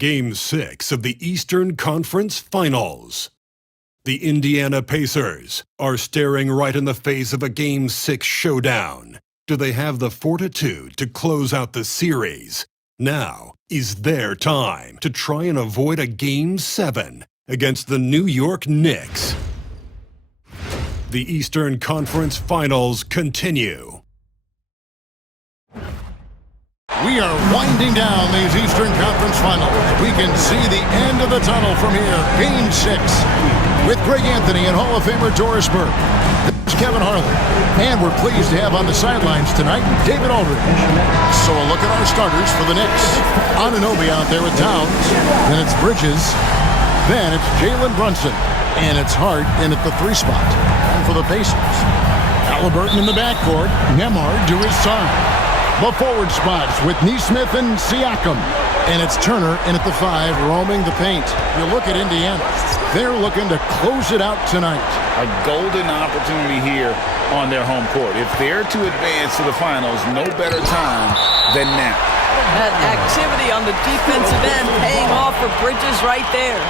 Game 6 of the Eastern Conference Finals. The Indiana Pacers are staring right in the face of a Game 6 showdown. Do they have the fortitude to close out the series? Now is their time to try and avoid a Game 7 against the New York Knicks. The Eastern Conference Finals continue. We are winding down these Eastern Conference Finals. We can see the end of the tunnel from here. Game 6 with Greg Anthony and Hall of Famer Doris Burke. This is Kevin Harlan. And we're pleased to have on the sidelines tonight David Aldridge. So a look at our starters for the Knicks. Anunoby out there with Towns. Then it's Bridges. Then it's Jalen Brunson. And it's Hart in at the 3 spot. And for the Pacers, Halliburton in the backcourt. Nembhard to his side. The forward spots with Nesmith and Siakam. And it's Turner in at the 5, roaming the paint. You look at Indiana. They're looking to close it out tonight. A golden opportunity here on their home court. If they're to advance to the finals, no better time than now. That activity on the defensive end paying off for Bridges right there.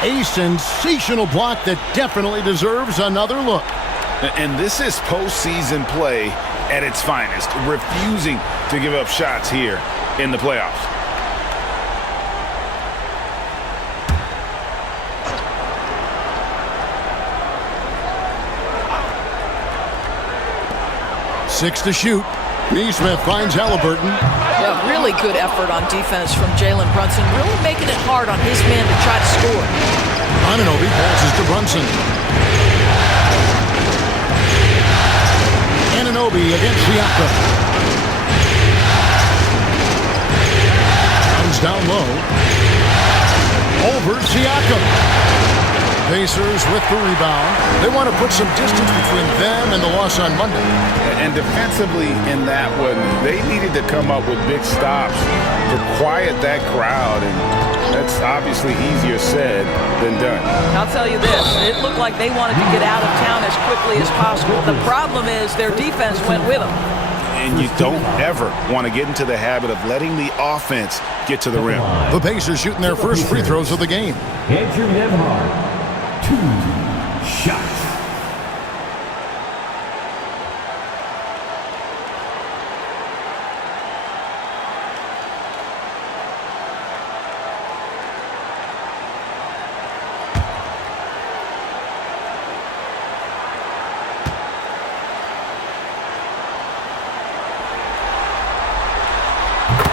A sensational block that definitely deserves another look. And this is postseason play at its finest, refusing to give up shots here in the playoffs. Six to shoot. Nesmith finds Halliburton. Yeah, really good effort on defense from Jalen Brunson, really making it hard on his man to try to score. Anunoby passes to Brunson. Anunoby against Siakam. Comes down low. Over Siakam. Pacers with the rebound. They want to put some distance between them and the loss on Monday. And defensively in that one, they needed to come up with big stops to quiet that crowd. And that's obviously easier said than done. I'll tell you this, it looked like they wanted to get out of town as quickly as possible. The problem is their defense went with them. And you don't ever want to get into the habit of letting the offense get to the rim. The Pacers shooting their first free throws of the game. Andrew Nembhard, 2 shots.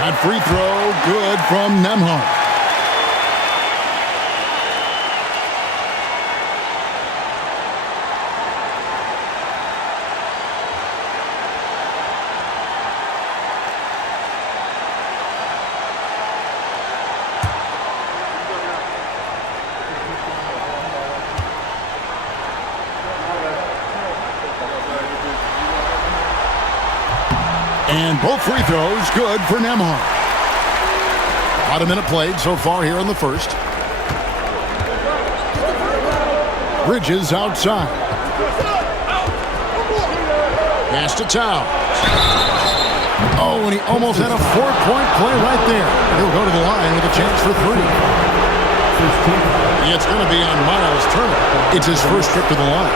That free throw, good from Nembhard. And both free throws good for Nembhard. About a minute played so far here in the first. Bridges outside. Pass to Towns. Oh, and he almost had a 4-point play right there. He'll go to the line with a chance for 3. It's going to be on Miles Turner. It's his first trip to the line.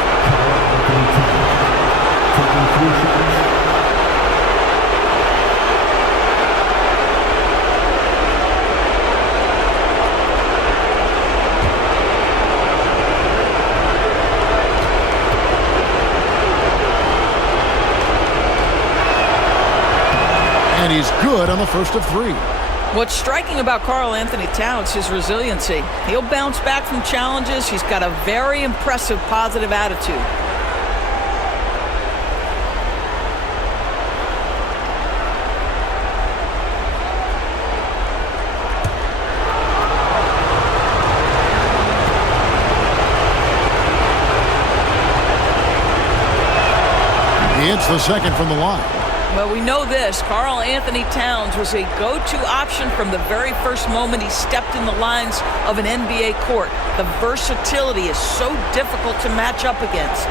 And he's good on the first of 3. What's striking about Karl Anthony Towns is his resiliency. He'll bounce back from challenges. He's got a very impressive positive attitude. He hits the second from the line. Well, we know this. Karl Anthony Towns was a go-to option from the very first moment he stepped in the lines of an NBA court. The versatility is so difficult to match up against.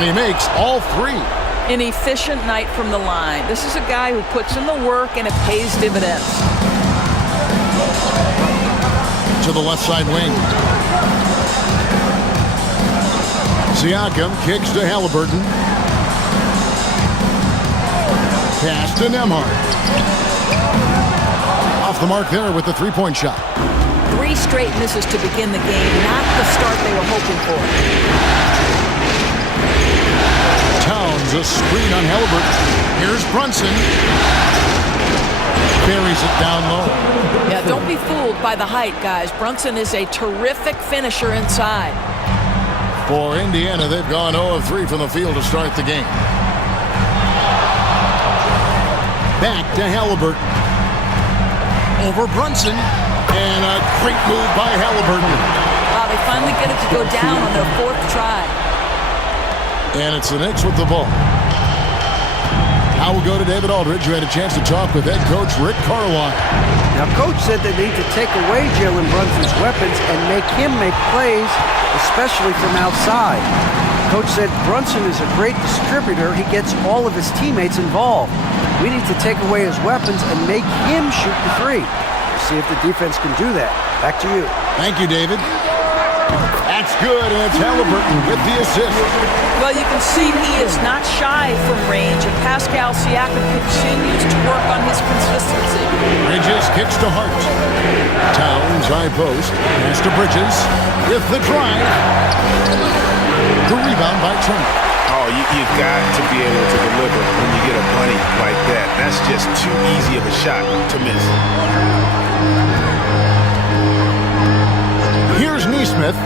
And he makes all three. An efficient night from the line. This is a guy who puts in the work and it pays dividends. To the left side wing. Siakam kicks to Halliburton. Pass to Nembhard. Off the mark there with the three-point shot. 3 straight misses to begin the game. Not the start they were hoping for. Towns a screen on Halliburton. Here's Brunson. Buries it down low. Yeah, don't be fooled by the height, guys. Brunson is a terrific finisher inside. For Indiana, they've gone 0 of 3 from the field to start the game. Back to Halliburton. Over Brunson. And a great move by Halliburton. Wow, they finally get it to go down on their 4th try. And it's the Knicks with the ball. Now we'll go to David Aldridge, who had a chance to talk with head coach Rick Carlisle. Now, Coach said they need to take away Jalen Brunson's weapons and make him make plays, especially from outside. Coach said Brunson is a great distributor. He gets all of his teammates involved. We need to take away his weapons and make him shoot the three. We'll see if the defense can do that. Back to you. Thank you, David. That's good, and it's Halliburton with the assist. Well, you can see he is not shy from range, and Pascal Siakam continues to work on his consistency. Bridges kicks to Hart. Towns high post. Pass to Bridges with the drive. The rebound by Turner. Oh, you've got to be able to deliver when you get a bunny like that. That's just too easy of a shot to miss. Here's Nesmith.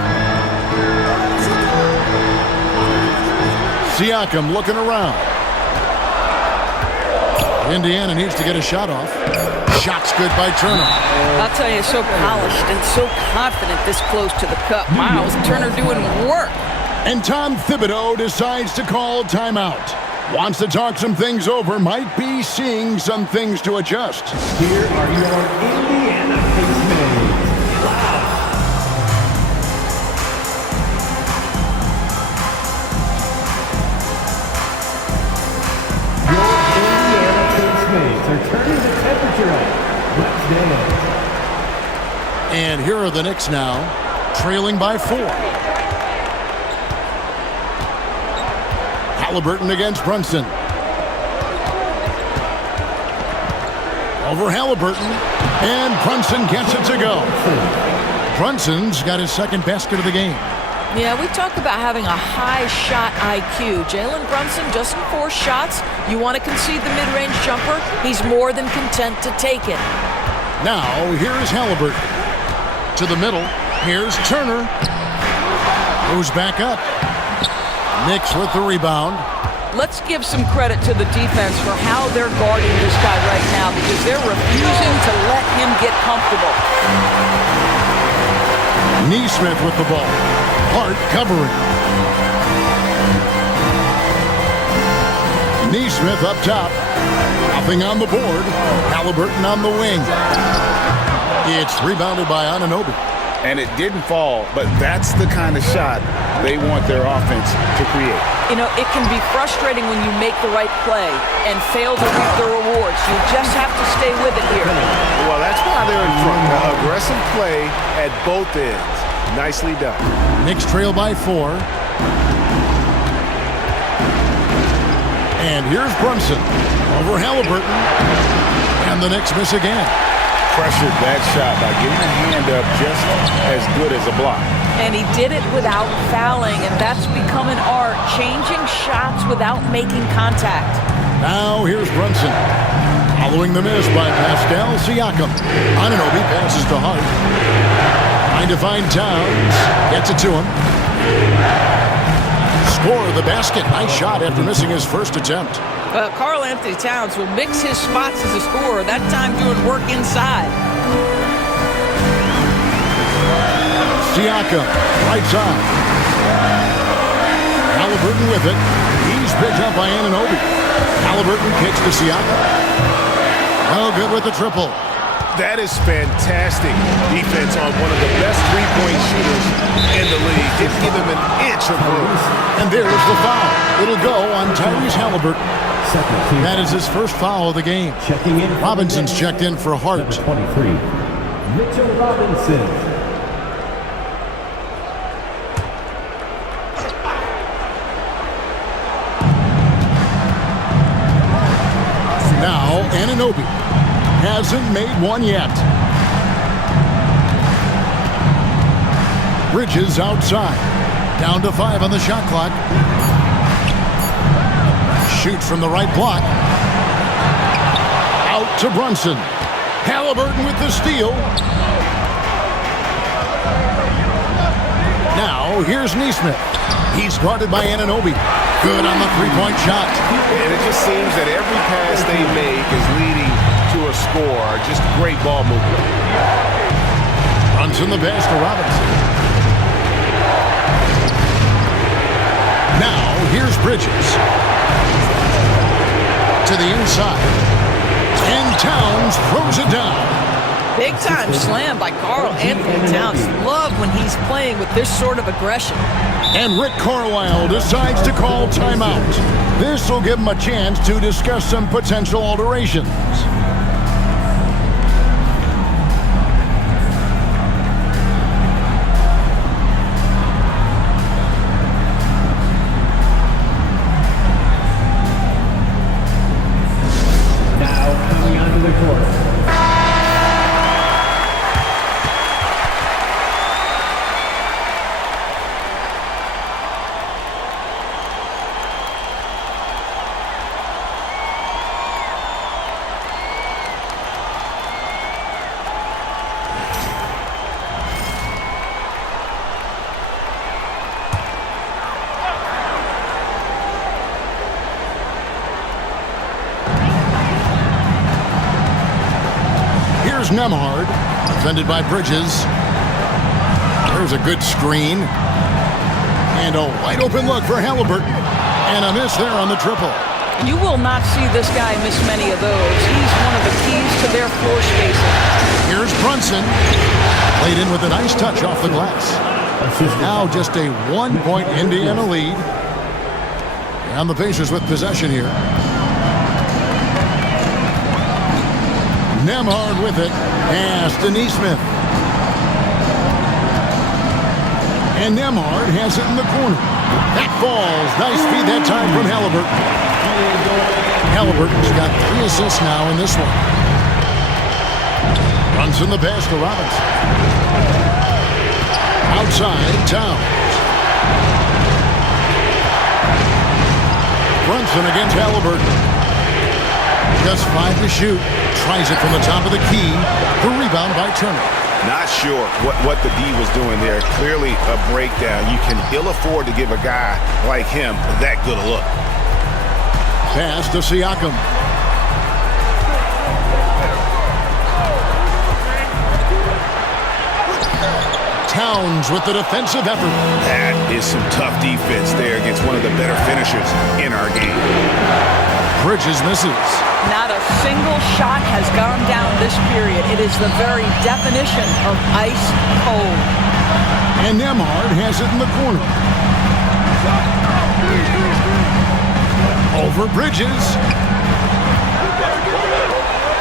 Siakam looking around. Indiana needs to get a shot off. Shot's good by Turner. I'll tell you, so polished and so confident this close to the cup. Miles Turner doing work. And Tom Thibodeau decides to call timeout. Wants to talk some things over. Might be seeing some things to adjust. Here are your Indiana Pacers. They're turning the temperature up. Let's dance. And here are the Knicks now, trailing by 4. Halliburton against Brunson. Over Halliburton, and Brunson gets it to go. Brunson's got his 2nd basket of the game. Yeah, we talk about having a high shot IQ. Jalen Brunson doesn't force shots. You want to concede the mid-range jumper, he's more than content to take it. Now, here's Halliburton. To the middle, here's Turner. Goes back up. Knicks with the rebound. Let's give some credit to the defense for how they're guarding this guy right now, because they're refusing to let him get comfortable. Nesmith with the ball. Hart covering. Nesmith up top. Nothing on the board. Halliburton on the wing. It's rebounded by Anunoby. And it didn't fall, but that's the kind of shot they want their offense to create. You know, it can be frustrating when you make the right play and fail to reap the rewards. You just have to stay with it here. Well, that's why they're in front. Aggressive play at both ends. Nicely done. Knicks trail by 4. And here's Brunson over Halliburton. And the Knicks miss again. Pressured that shot by getting a hand up just as good as a block. And he did it without fouling, and that's become an art, changing shots without making contact. Now here's Brunson. Following the miss by Pascal Siakam. Anunoby passes to Hart. Trying to find Towns. Gets it to him. Score the basket. Nice shot after missing his first attempt. Karl Anthony Towns will mix his spots as a scorer, that time doing work inside. Siakam, right side. Halliburton with it. He's picked up by Anunoby. Halliburton kicks to Siakam. Oh, good with the triple. That is fantastic defense on one of the best three-point shooters in the league. Didn't give him an inch of room. And there's the foul. It'll go on Tyrese Halliburton. That is his first foul of the game. Checking in. Robinson's checked in for Hart. Number 23, Mitchell Robinson. Now, Anunoby hasn't made one yet. Bridges outside. Down to 5 on the shot clock. Shoots from the right block. Out to Brunson. Halliburton with the steal. Now, here's Nesmith. He's guarded by Anunoby. Good on the three-point shot. And it just seems that every pass they make is leading to a score. Just great ball movement. Brunson the pass to Robinson. Now, here's Bridges. To the inside. And Towns throws it down. Big time slam by Karl Anthony Towns. Love when he's playing with this sort of aggression. And Rick Carlisle decides to call timeout. This will give him a chance to discuss some potential alterations. Now coming onto the court. Nembhard, defended by Bridges. There's a good screen. And a wide open look for Halliburton. And a miss there on the triple. You will not see this guy miss many of those. He's one of the keys to their floor spacing. Here's Brunson. Played in with a nice touch off the glass. Now just a 1-point Indiana lead. And the Pacers with possession here. Nembhard with it. Pass to Nesmith. And Nembhard has it in the corner. That falls. Nice feed that time from Halliburton. Halliburton's got 3 assists now in this one. Runs in the pass to Robinson. Outside, Towns. Brunson against Halliburton. Just 5 to shoot. Tries it from the top of the key. The rebound by Turner. Not sure what the D was doing there. Clearly a breakdown. You can ill afford to give a guy like him that good a look. Pass to Siakam. Towns with the defensive effort. That is some tough defense there against one of the better finishers in our game. Bridges misses. Not a single shot has gone down this period. It is the very definition of ice cold. And Nembhard has it in the corner. Over Bridges.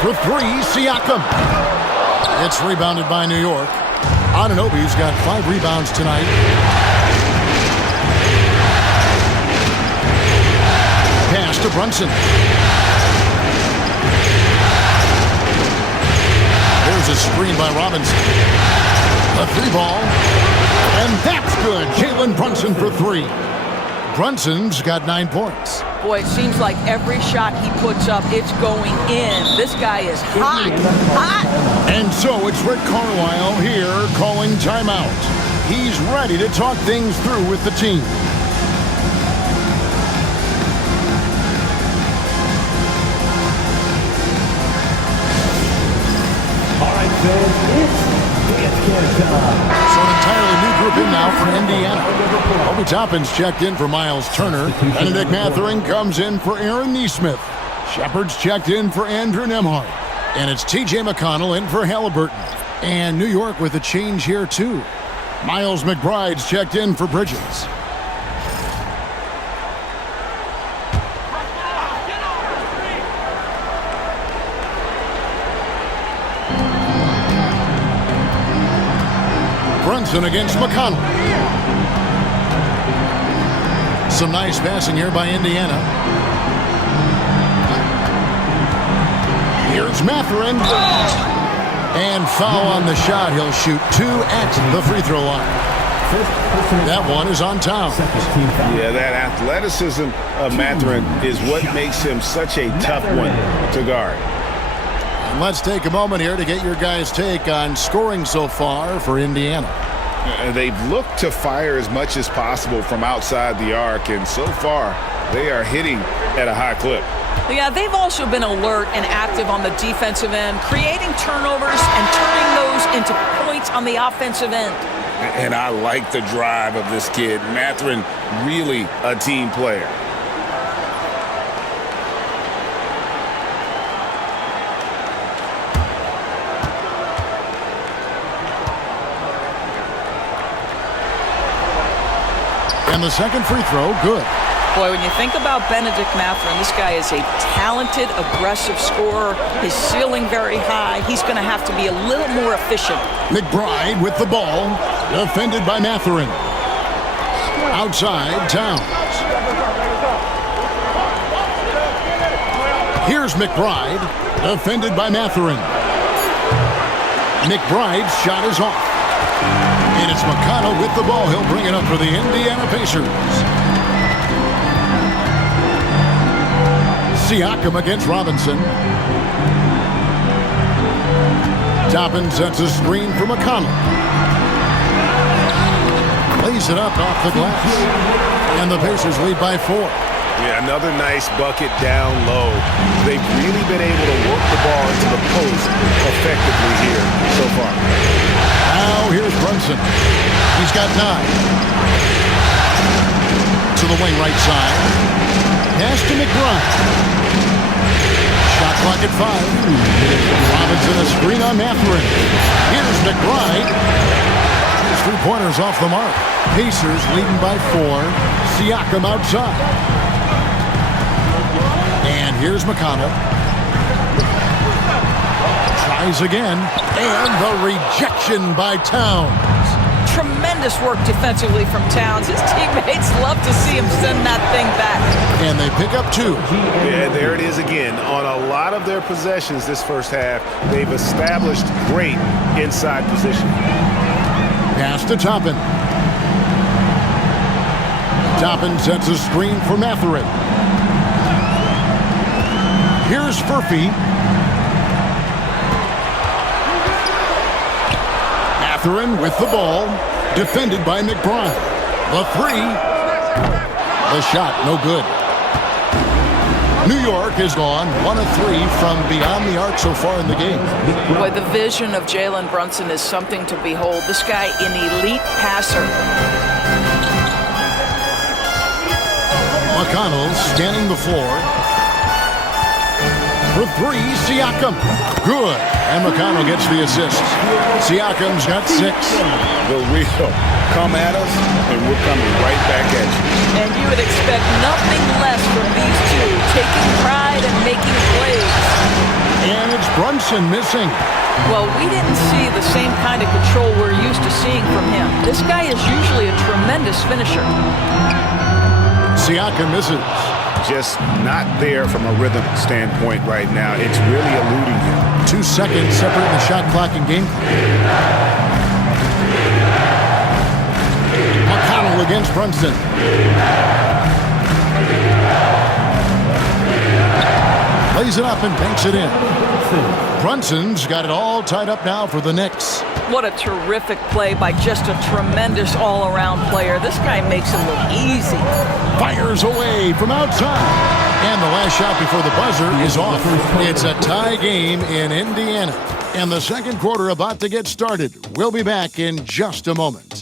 For 3, Siakam. It's rebounded by New York. Anunoby's got 5 rebounds tonight. Pass to Brunson. There's a screen by Robinson. A 3-ball. And that's good. Jalen Brunson for 3. Brunson's got 9 points. Boy, it seems like every shot he puts up, it's going in. This guy is hot. Hot! And so it's Rick Carlisle here calling timeout. He's ready to talk things through with the team. So an entirely new group in now for Indiana. Obi Toppin's checked in for Miles Turner. Benedict Mathurin comes in for Aaron Nesmith. Shepard's checked in for Andrew Nembhard. And it's T.J. McConnell in for Halliburton. And New York with a change here, too. Miles McBride's checked in for Bridges. Brunson against McConnell. Some nice passing here by Indiana. Here's Mathurin. And foul on the shot. He'll shoot 2 at the free throw line. That one is on Towns. Yeah, that athleticism of Mathurin is what makes him such a tough one to guard. And let's take a moment here to get your guys' take on scoring so far for Indiana. They've looked to fire as much as possible from outside the arc, and so far they are hitting at a high clip. Yeah, they've also been alert and active on the defensive end, creating turnovers and turning those into points on the offensive end. And I like the drive of this kid. Mathurin, really a team player. And the second free throw, good. Boy, when you think about Benedict Mathurin, this guy is a talented, aggressive scorer. His ceiling very high. He's going to have to be a little more efficient. McBride with the ball, defended by Mathurin. Outside, Towns. Here's McBride, defended by Mathurin. McBride's shot is off. And it's McConnell with the ball. He'll bring it up for the Indiana Pacers. Siakam against Robinson. Toppin sets a screen for McConnell. Lays it up off the glass. And the Pacers lead by 4. Yeah, another nice bucket down low. They've really been able to work the ball into the post effectively here so far. Now here's Brunson. He's got 9. To the wing right side. Pass to McBride. Shot clock at 5. Robinson a screen on Mathurin. Here's McBride. His 3-pointers off the mark. Pacers leading by 4. Siakam outside. And here's McConnell. Tries again. And the rejection by Towns. Tremendous work defensively from Towns. His teammates love to see him send that thing back. And they pick up 2. Yeah, there it is again. On a lot of their possessions this first half, they've established great inside position. Pass to Toppin. Toppin sets a screen for Mathurin. Here's Furphy. Mathurin with the ball, defended by McBride. The 3. The shot, no good. New York is gone 1 of 3 from beyond the arc so far in the game. Boy, the vision of Jalen Brunson is something to behold. This guy, an elite passer. McConnell scanning the floor. For 3, Siakam. Good. And McConnell gets the assist. Siakam's got 6. The real come at us, and we're coming right back at you. And you would expect nothing less from these two, taking pride and making plays. And it's Brunson missing. Well, we didn't see the same kind of control we're used to seeing from him. This guy is usually a tremendous finisher. Siakam misses. Just not there from a rhythm standpoint right now. It's really eluding him. 2 seconds separating the shot clock and game. McConnell against Brunson. Lays it up and banks it in. Brunson's got it all tied up now for the Knicks. What a terrific play by just a tremendous all-around player. This guy makes it look easy. Fires away from outside. And the last shot before the buzzer is off. It's a tie game in Indiana. And the second quarter about to get started. We'll be back in just a moment.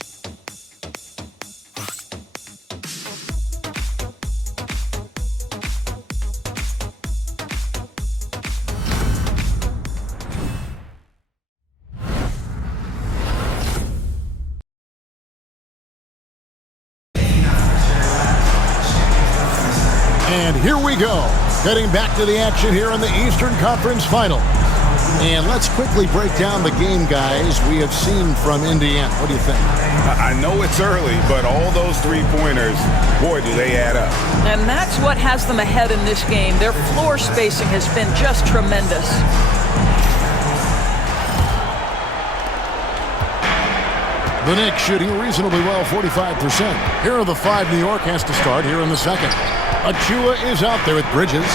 And here we go. Getting back to the action here in the Eastern Conference Finals. And let's quickly break down the game, guys, we have seen from Indiana. What do you think? I know it's early, but all those three-pointers, boy, do they add up. And that's what has them ahead in this game. Their floor spacing has been just tremendous. The Knicks shooting reasonably well, 45%. Here are the five New York has to start here in the second. Achua is out there with Bridges.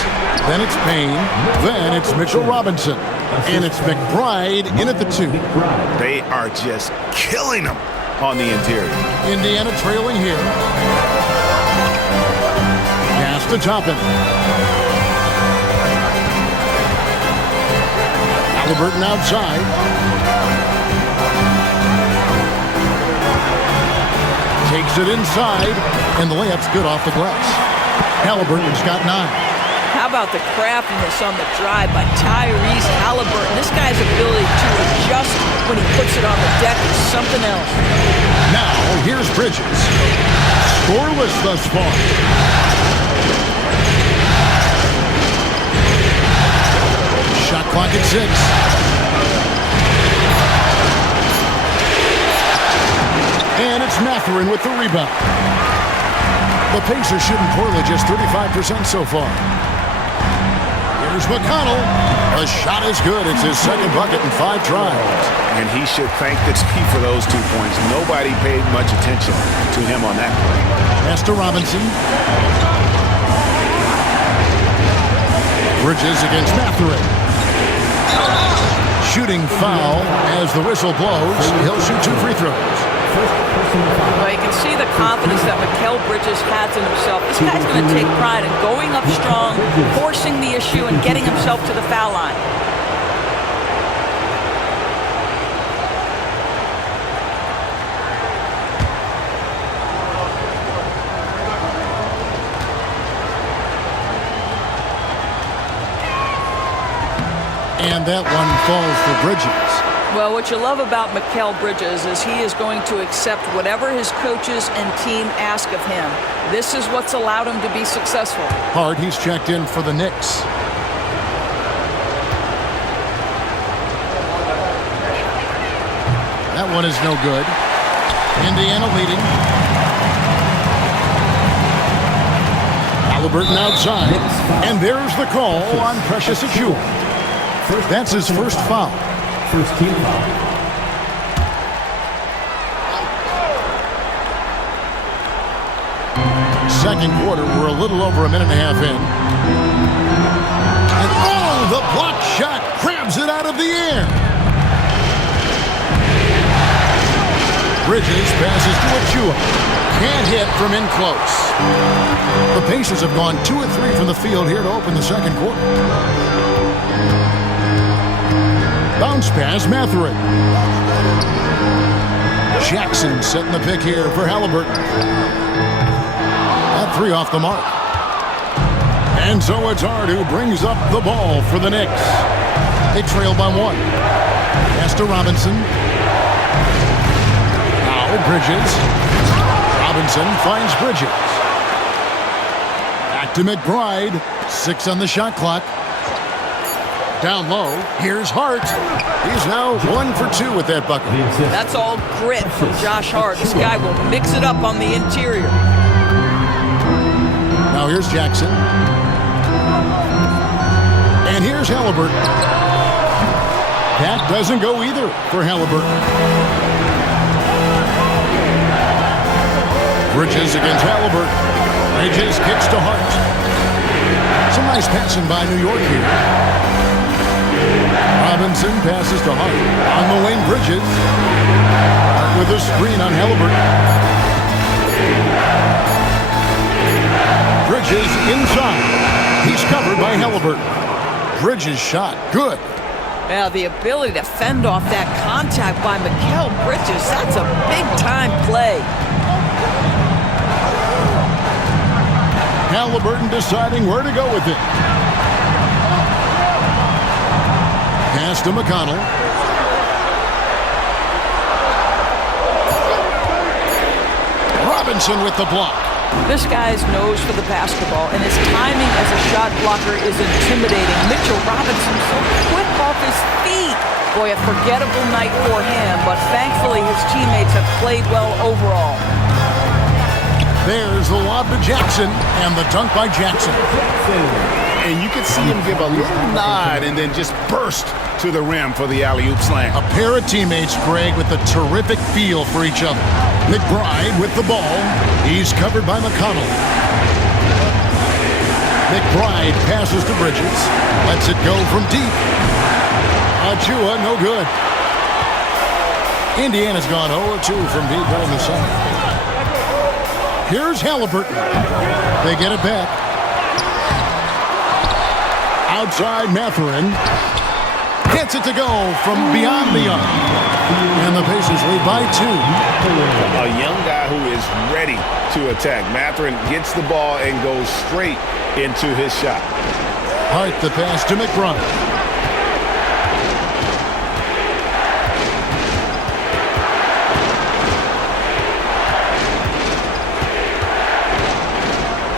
Then it's Payne. Then it's Mitchell Robinson. And it's McBride in at the 2. They are just killing them on the interior. Indiana trailing here. Pass to Toppin. Halliburton outside. Takes it inside, and the layup's good off the glass. Halliburton's got 9. How about the craftiness on the drive by Tyrese Halliburton? This guy's ability to adjust when he puts it on the deck is something else. Now, here's Bridges. Scoreless thus far. Shot clock at 6. And it's Mathurin with the rebound. The Pacers shooting poorly, just 35% so far. Here's McConnell. The shot is good. It's his second bucket in 5 tries. And he should thank the T for those 2 points. Nobody paid much attention to him on that play. Pass to Robinson. Bridges against Mathurin. Shooting foul as the whistle blows. He'll shoot 2 free throws. Well, you can see the confidence that Mikal Bridges has in himself. This guy's going to take pride in going up strong, forcing the issue, and getting himself to the foul line. And that one falls for Bridges. Well, what you love about Mikal Bridges is he is going to accept whatever his coaches and team ask of him. This is what's allowed him to be successful. Hard, he's checked in for the Knicks. That one is no good. Indiana leading. Halliburton outside. And there's the call on Precious Achua. That's his first foul. First team foul. Second quarter, we're a little over a minute and a half in. And oh, the block shot grabs it out of the air. Bridges passes to Achua. Can't hit from in close. The Pacers have gone 2 of 3 from the field here to open the second quarter. Bounce pass, Mathurin. Jackson setting the pick here for Halliburton. That 3 off the mark. And so it's Hard who brings up the ball for the Knicks. They trail by 1. Pass to Robinson. Now Bridges. Robinson finds Bridges. Back to McBride. 6 on the shot clock. Down low, here's Hart. He's now 1 for 2 with that bucket. That's all grit from Josh Hart. This guy will mix it up on the interior. Now here's Jackson. And here's Halliburton. That doesn't go either for Halliburton. Bridges against Halliburton. Bridges kicks to Hart. Some nice passing by New York here. Robinson passes to Hart. On the wing, Bridges. With a screen on Halliburton. Bridges inside. He's covered by Halliburton. Bridges shot. Good. Yeah, the ability to fend off that contact by Mikal Bridges, that's a big-time play. Halliburton deciding where to go with it. Pass to McConnell. Robinson with the block. This guy's nose for the basketball, and his timing as a shot blocker is intimidating. Mitchell Robinson so quick off his feet. Boy, a forgettable night for him, but thankfully his teammates have played well overall. There's the lob to Jackson, and the dunk by Jackson. And you can see him give a little nod and then just burst to the rim for the alley-oop slam. A pair of teammates, Greg, with a terrific feel for each other. McBride with the ball. He's covered by McConnell. McBride passes to Bridges. Lets it go from deep. Achua, no good. Indiana's gone 0-2 from deep in the center. Here's Halliburton. They get it back. Outside Mathurin. Gets it to go from beyond the arc. And the Pacers lead by 2. A young guy who is ready to attack. Mathurin gets the ball and goes straight into his shot. Hart the pass to McBride.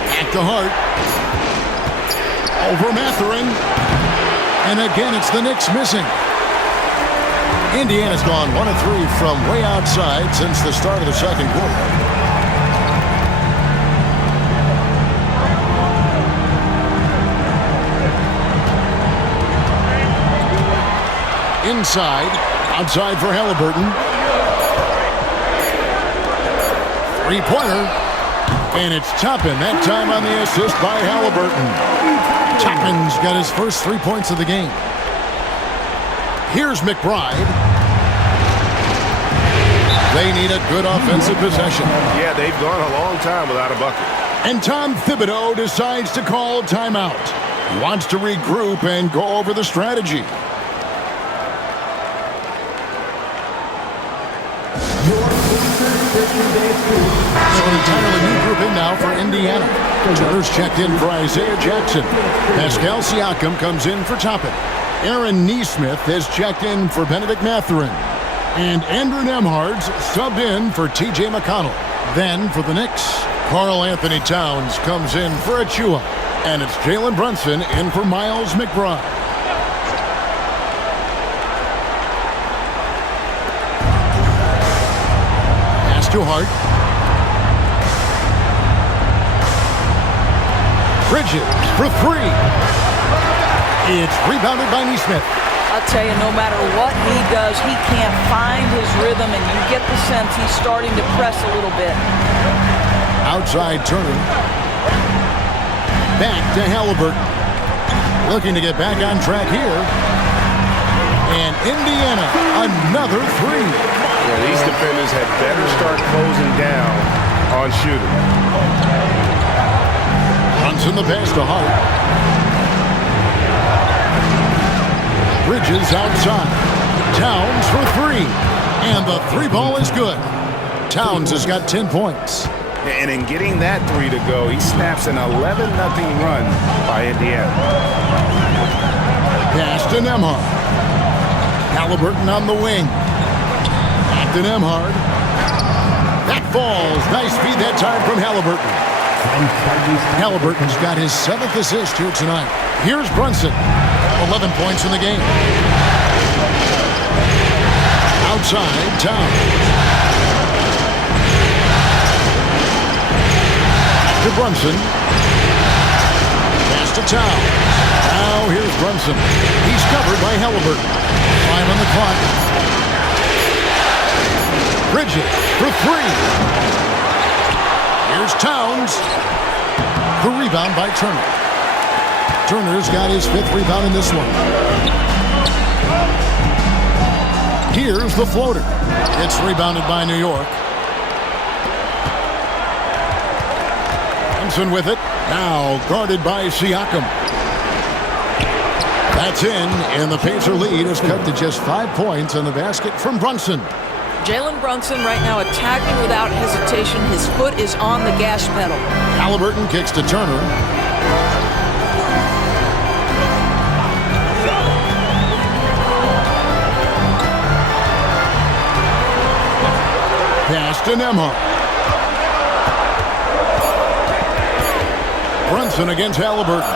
Back to Hart. Over Mathurin. And again, it's the Knicks missing. Indiana's gone 1 of 3 from way outside since the start of the second quarter. Inside, outside for Halliburton. Three-pointer, and it's Toppin, that time on the assist by Halliburton. Toppin's got his first 3 points of the game. Here's McBride. They need a good offensive possession. Yeah, they've gone a long time without a bucket. And Tom Thibodeau decides to call timeout. He wants to regroup and go over the strategy. So an entirely new grouping now for Indiana. Turner's checked in for Isaiah Jackson. Pascal Siakam comes in for Toppin. Aaron Nesmith has checked in for Benedict Mathurin. And Andrew Nembhard's subbed in for T.J. McConnell. Then for the Knicks, Karl Anthony Towns comes in for Achua. And it's Jalen Brunson in for Miles McBride. Pass to Hart. Bridges for 3. It's rebounded by Nesmith. I'll tell you, no matter what he does, he can't find his rhythm, and you get the sense he's starting to press a little bit. Outside Turner. Back to Halliburton. Looking to get back on track here. And Indiana, another 3. Yeah, these defenders had better start closing down on shooting. Brunson the pass to Hart. Bridges outside. Towns for 3. And the 3 ball is good. Towns has got 10 points. And in getting that 3 to go, he snaps an 11-0 run by Indiana. Pass to Nembhard. Halliburton on the wing. Back to Nembhard. That falls. Nice feed that time from Halliburton. Halliburton's got his 7th assist here tonight. Here's Brunson. 11 points in the game. Outside, Towns. To Brunson. Pass to Towns. Now here's Brunson. He's covered by Halliburton. 5 on the clock. Bridges for 3. Here's Towns. The rebound by Turner. Turner's got his 5th rebound in this one. Here's the floater. It's rebounded by New York. Thompson with it. Now guarded by Siakam. That's in, and the Pacer lead is cut to just 5 points on the basket from Brunson. Jalen Brunson right now attacking without hesitation. His foot is on the gas pedal. Halliburton kicks to Turner. Pass to Nembhard. Brunson against Halliburton.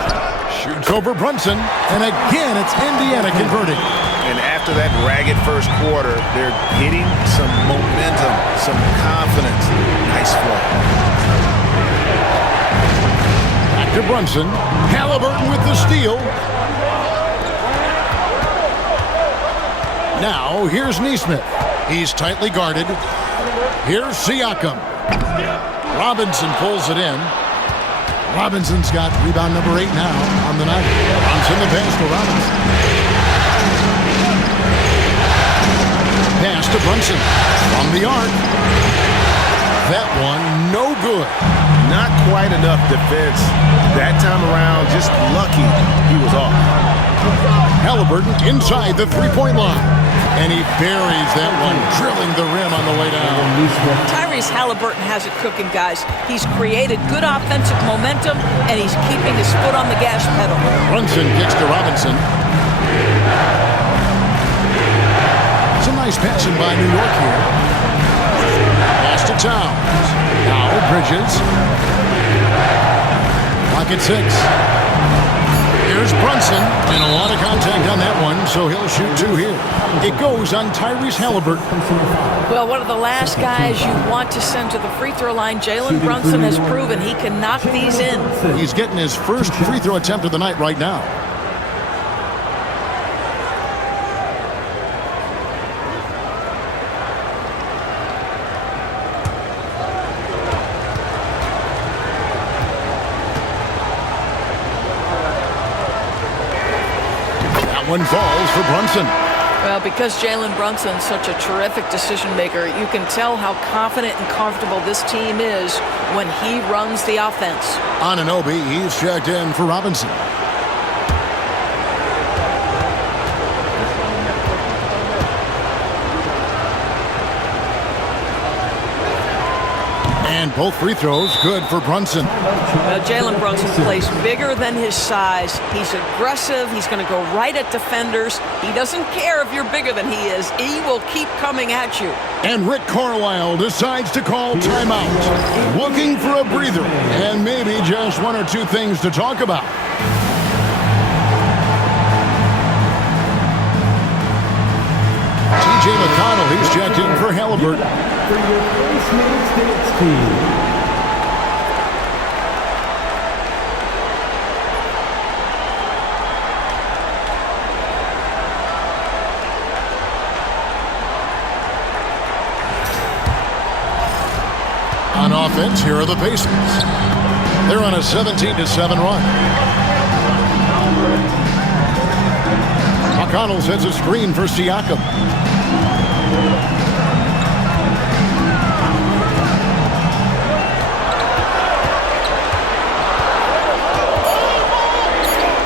Shoots over Brunson, and again it's Indiana converting. And after that ragged first quarter, they're hitting some momentum, some confidence. Nice flow. Back to Brunson. Halliburton with the steal. Now, here's Nesmith. He's tightly guarded. Here's Siakam. Robinson pulls it in. Robinson's got rebound number 8 now on the night. Brunson the pass to Robinson. Pass to Brunson from the arc. That one, no good. Not quite enough defense. That time around, just lucky he was off. Halliburton inside the three-point line. And he buries that one, drilling the rim on the way down. Tyrese Halliburton has it cooking, guys. He's created good offensive momentum, and he's keeping his foot on the gas pedal. Brunson kicks to Robinson. Some nice passing by New York here. Pass to Towns. Now Bridges. Clock at 6. Here's Brunson, and a lot of contact on that one, so he'll shoot 2 here. It goes on Tyrese Halliburton. Well, one of the last guys you want to send to the free throw line, Jalen Brunson has proven he can knock these in. He's getting his first free throw attempt of the night right now. One falls for Brunson. Well, because Jalen Brunson's such a terrific decision maker, you can tell how confident and comfortable this team is when he runs the offense. Anunoby, he's checked in for Robinson. And both free throws good for Brunson. Jalen Brunson plays bigger than his size. He's aggressive. He's going to go right at defenders. He doesn't care if you're bigger than he is. He will keep coming at you. And Rick Carlisle decides to call timeout. Looking for a breather and maybe just 1 or 2 things to talk about. TJ McConnell, he's checked in for Halliburton. For your first minutes dance team. On offense, here are the Pacers. They're on a 17-7 run. McConnell sets a screen for Siakam.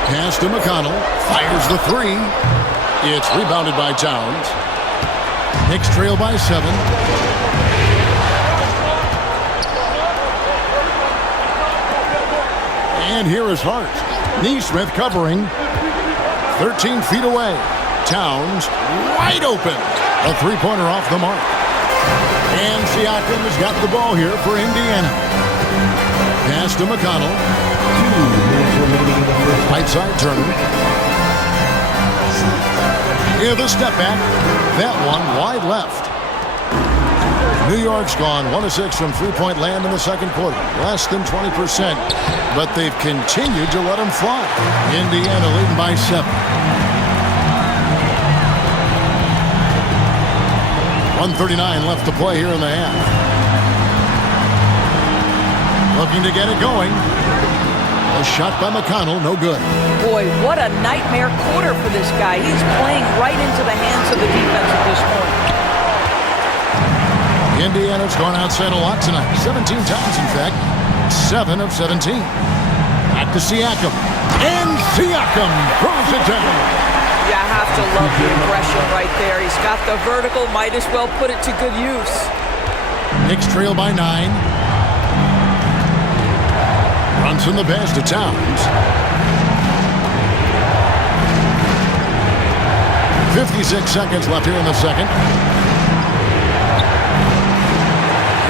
Pass to McConnell. Fires the 3. It's rebounded by Towns. Knicks trail by 7. And here is Hart. Nesmith covering. 13 feet away. Towns wide open. A 3-pointer off the mark. And Siakam has got the ball here for Indiana. Pass to McConnell. 2 minutes remaining in the first. Right side Turner. Yeah, the step back. That one wide left. New York's gone 1 of 6 from three-point land in the second quarter. Less than 20%. But they've continued to let them fly. Indiana leading by 7. 1:39 left to play here in the half. Looking to get it going. A shot by McConnell, no good. Boy, what a nightmare quarter for this guy. He's playing right into the hands of the defense at this point. Indiana's gone outside a lot tonight. 17 times, in fact. 7 of 17. Back to Siakam. And Siakam throws it down. You have to love the aggression right there. He's got the vertical, might as well put it to good use. Knicks trail by 9. Brunson the pass to Towns. 56 seconds left here in the second.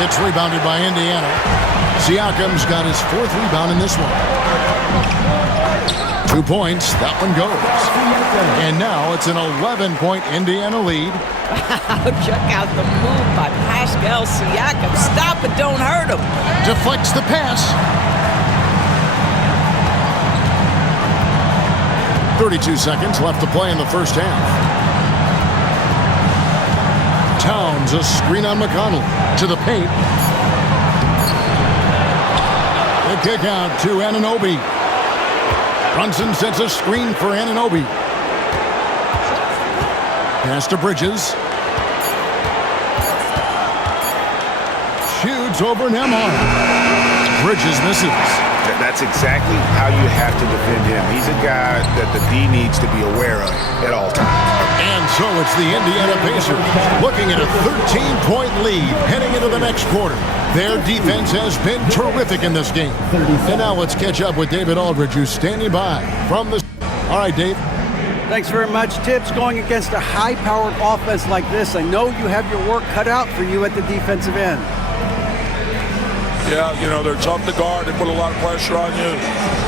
It's rebounded by Indiana. Siakam's got his 4th rebound in this one. 2 points. That one goes. And now it's an 11-point Indiana lead. Check out the move by Pascal Siakam. Stop it, don't hurt him. Deflects the pass. 32 seconds left to play in the first half. Towns, a screen on McConnell. To the paint. The kick out to Anunoby. Brunson sets a screen for Anunoby. Pass to Bridges. Shoots over Nembhard. Bridges misses. That's exactly how you have to defend him. He's a guy that the D needs to be aware of at all times. And so it's the Indiana Pacers looking at a 13-point lead heading into the next quarter. Their defense has been terrific in this game. And now let's catch up with David Aldridge, who's standing by from the... All right, Dave. Thanks very much, Tips. Going against a high-powered offense like this, I know you have your work cut out for you at the defensive end. Yeah, you know, they're tough to guard. They put a lot of pressure on you.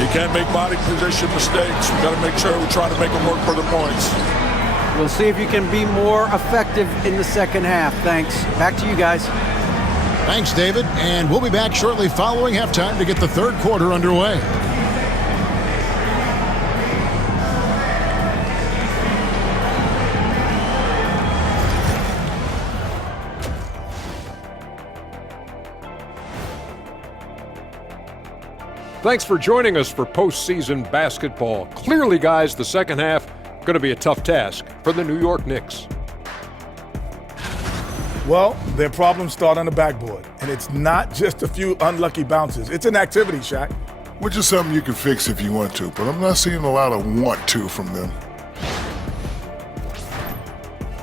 You can't make body position mistakes. We've got to make sure we try to make them work for the points. We'll see if you can be more effective in the second half. Thanks. Back to you guys. Thanks, David. And we'll be back shortly following halftime to get the third quarter underway. Thanks for joining us for postseason basketball. Clearly, guys, the second half going to be a tough task for the New York Knicks. Well, their problems start on the backboard, and it's not just a few unlucky bounces. It's an activity, Shaq. Which is something you can fix if you want to, but I'm not seeing a lot of want to from them.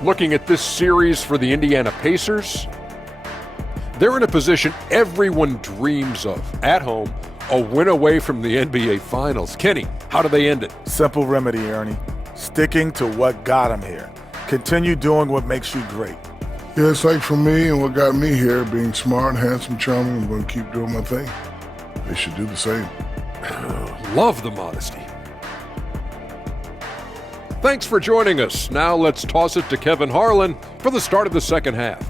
Looking at this series for the Indiana Pacers, they're in a position everyone dreams of. At home, a win away from the NBA Finals. Kenny, how do they end it? Simple remedy, Ernie. Sticking to what got them here. Continue doing what makes you great. Yeah, it's like for me and what got me here, being smart, handsome, charming, I'm going to keep doing my thing. They should do the same. Love the modesty. Thanks for joining us. Now let's toss it to Kevin Harlan for the start of the second half.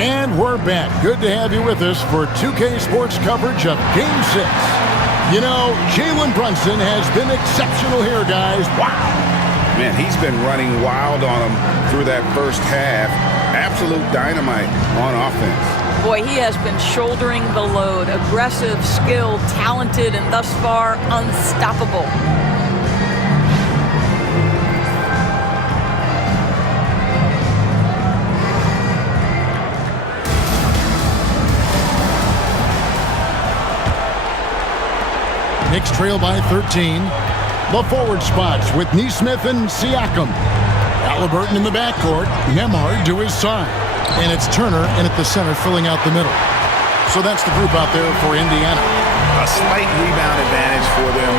And we're back. Good to have you with us for 2K Sports coverage of Game 6. You know, Jalen Brunson has been exceptional here, guys. Wow. Man, he's been running wild on them through that first half. Absolute dynamite on offense. Boy, he has been shouldering the load. Aggressive, skilled, talented, and thus far unstoppable. Knicks trail by 13. The forward spots with Nesmith and Siakam. Halliburton in the backcourt. Nembhard to his side. And it's Turner in at the center filling out the middle. So that's the group out there for Indiana. A slight rebound advantage for them.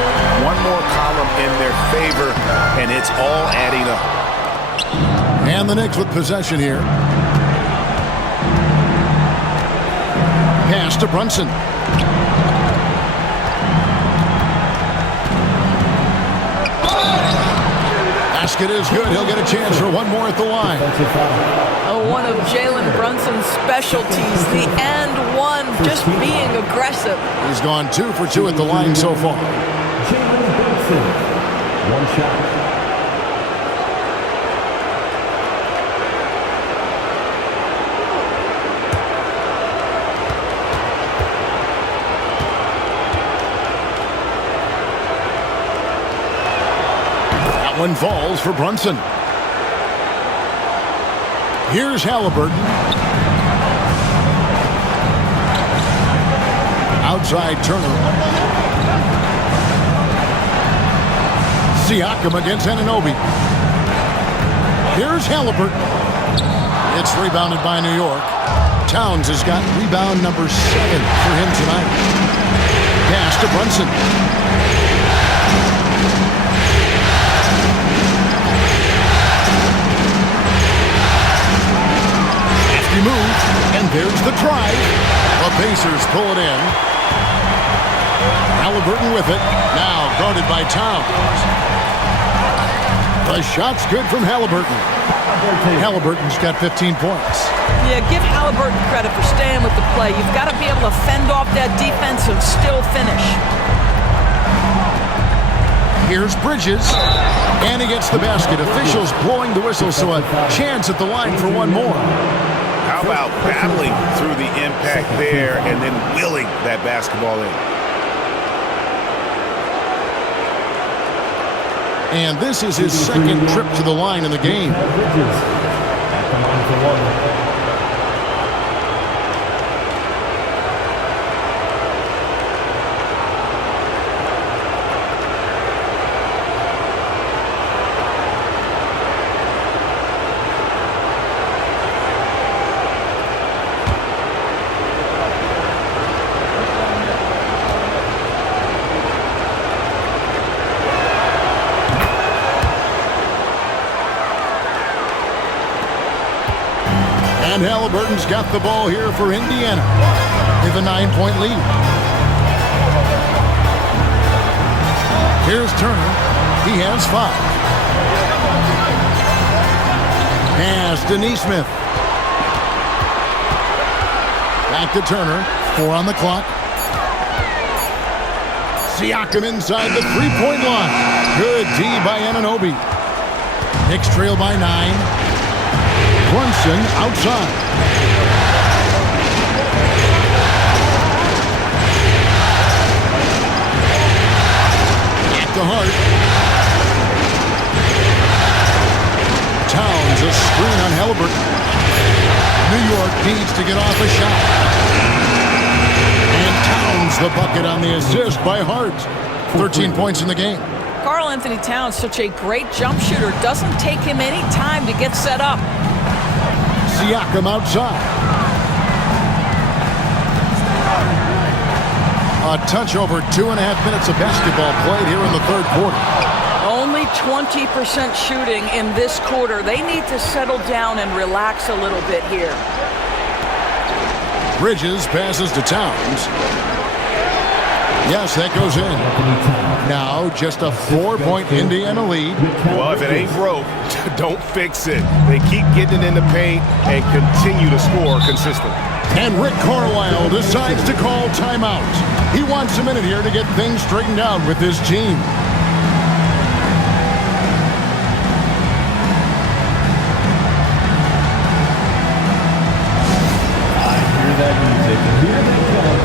One more column in their favor, and it's all adding up. And the Knicks with possession here. Pass to Brunson. Basket is good. He'll get a chance for one more at the line. One of Jalen Brunson's specialties, the and one, just being aggressive. He's gone 2 for 2 at the line so far. Jalen Brunson, one shot. One falls for Brunson. Here's Halliburton. Outside Turner. Siakam against Anunoby. Here's Halliburton. It's rebounded by New York. Towns has got rebound number 7 for him tonight. Pass to Brunson. Hefty move, and there's the drive. The Pacers pull it in. Halliburton with it. Now guarded by Towns. The shot's good from Halliburton. Halliburton's got 15 points. Yeah, give Halliburton credit for staying with the play. You've got to be able to fend off that defense and still finish. Here's Bridges, and he gets the basket. Officials blowing the whistle, so a chance at the line for one more. How about battling through the impact there and then willing that basketball in? And this is his second trip to the line in the game. And Halliburton's got the ball here for Indiana. They have a 9-point lead. Here's Turner. He has 5. Pass to Neesmith. Back to Turner. 4 on the clock. Siakam inside the three-point line. Good D by Anunoby. Knicks trail by 9. Brunson outside. At the heart. Towns a screen on Halliburton. New York needs to get off a shot. And Towns the bucket on the assist by Hart. 13 points in the game. Karl Anthony Towns, such a great jump shooter, doesn't take him any time to get set up. Siakam outside. A touch over 2.5 minutes of basketball played here in the third quarter. Only 20% shooting in this quarter. They need to settle down and relax a little bit here. Bridges passes to Towns. Yes, that goes in. Now just a 4-point Indiana lead. Well, if it ain't broke, don't fix it. They keep getting it in the paint and continue to score consistently. And Rick Carlisle decides to call timeout. He wants a minute here to get things straightened out with his team. I hear that music, and here they come.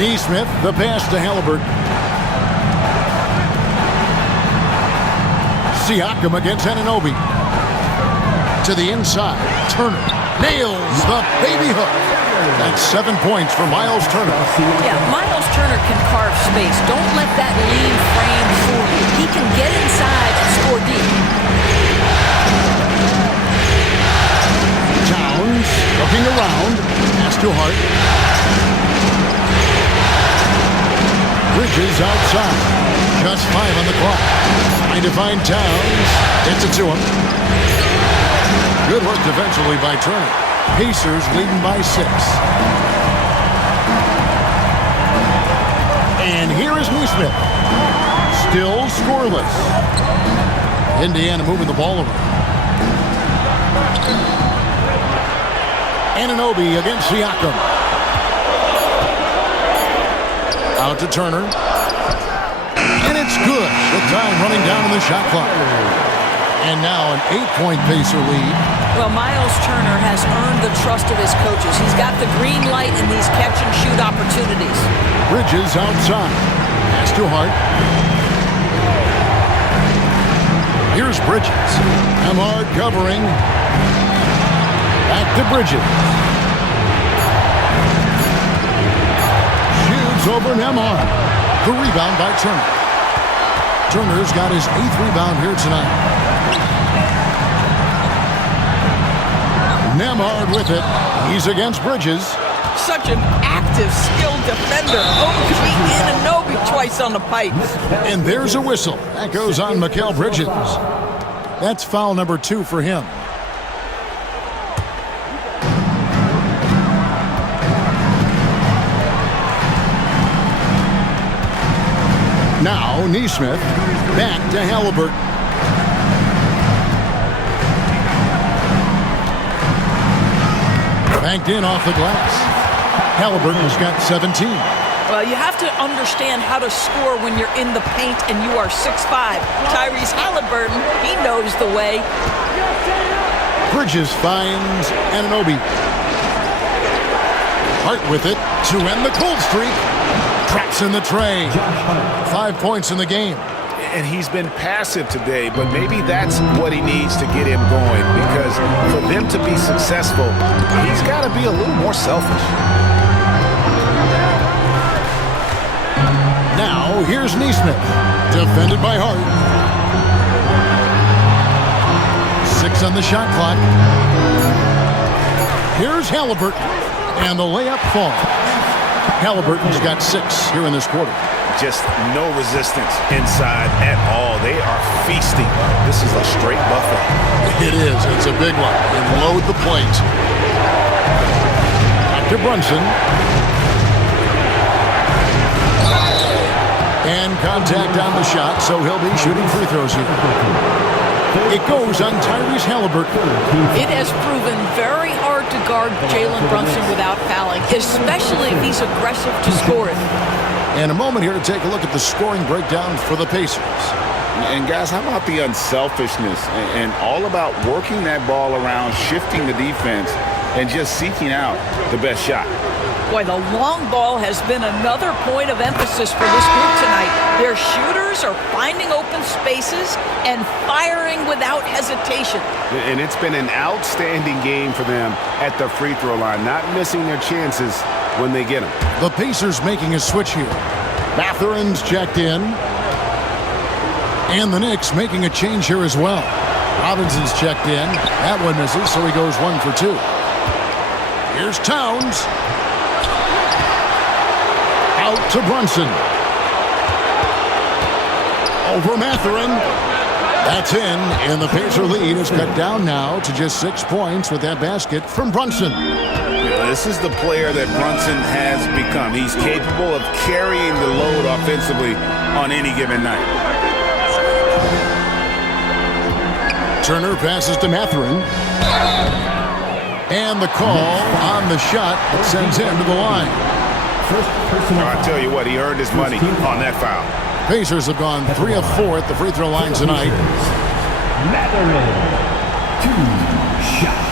Neesmith, the pass to Halliburton. Siakam against Anunoby. To the inside. Turner nails the baby hook. That's 7 points for Miles Turner. Yeah, Miles Turner can carve space. Don't let that lean frame fool you. He can get inside and score deep. Towns looking around. Pass to Hart. Bridges outside. Just 5 on the clock. Trying to find Towns. Gets it to him. Good work defensively by Turner. Pacers leading by 6. And here is Neesmith. Still scoreless. Indiana moving the ball over. Anunoby against Siakam. Out to Turner. And it's good. With time running down in the shot clock. And now an 8-point Pacer lead. Well, Miles Turner has earned the trust of his coaches. He's got the green light in these catch-and-shoot opportunities. Bridges outside. Pass to Hart. Here's Bridges. Nembhard covering. Back to Bridges. Shoots over Nembhard. The rebound by Turner. Turner's got his 8th rebound here tonight. Nembhard with it. He's against Bridges. Such an active, skilled defender. OG Anunoby twice on the pipes. And there's a whistle. That goes on Mikal Bridges. That's foul number 2 for him. Now Nesmith back to Halliburton. Banked in off the glass. Halliburton's got 17. Well, you have to understand how to score when you're in the paint and you are 6'5". Tyrese Halliburton, he knows the way. Bridges finds Anunoby. Hart with it to end the cold streak. Traps in the tray. 5 points in the game. And he's been passive today, but maybe that's what he needs to get him going, because for them to be successful, he's got to be a little more selfish. Now, here's Nesmith, defended by Hart. 6 on the shot clock. Here's Halliburton, and the layup falls. Halliburton's got 6 here in this quarter. Just no resistance inside at all. They are feasting. This is a straight buffet. It is. It's a big one. And load the plate. Back to Brunson. And contact on the shot, so he'll be shooting free throws here. It goes on Tyrese Halliburton. It has proven very hard to guard Jalen Brunson without fouling, especially if he's aggressive to score it. And a moment here to take a look at the scoring breakdown for the Pacers. And guys, how about the unselfishness and all about working that ball around, shifting the defense, and just seeking out the best shot? Boy, the long ball has been another point of emphasis for this group tonight. Their shooters are finding open spaces and firing without hesitation. And it's been an outstanding game for them at the free throw line, not missing their chances when they get them. The Pacers making a switch here. Mathurin's checked in. And the Knicks making a change here as well. Robinson's checked in. That one misses, so he goes 1 for 2. Here's Towns. Out to Brunson. Over Mathurin. That's in, and the Pacer lead is cut down now to just 6 points with that basket from Brunson. This is the player that Brunson has become. He's capable of carrying the load offensively on any given night. Turner passes to Mathurin. And the call on the shot that sends him to the line. I tell you what, he earned his money on that foul. Pacers have gone 3 of 4 at the free throw line tonight. Mathurin, 2 shots.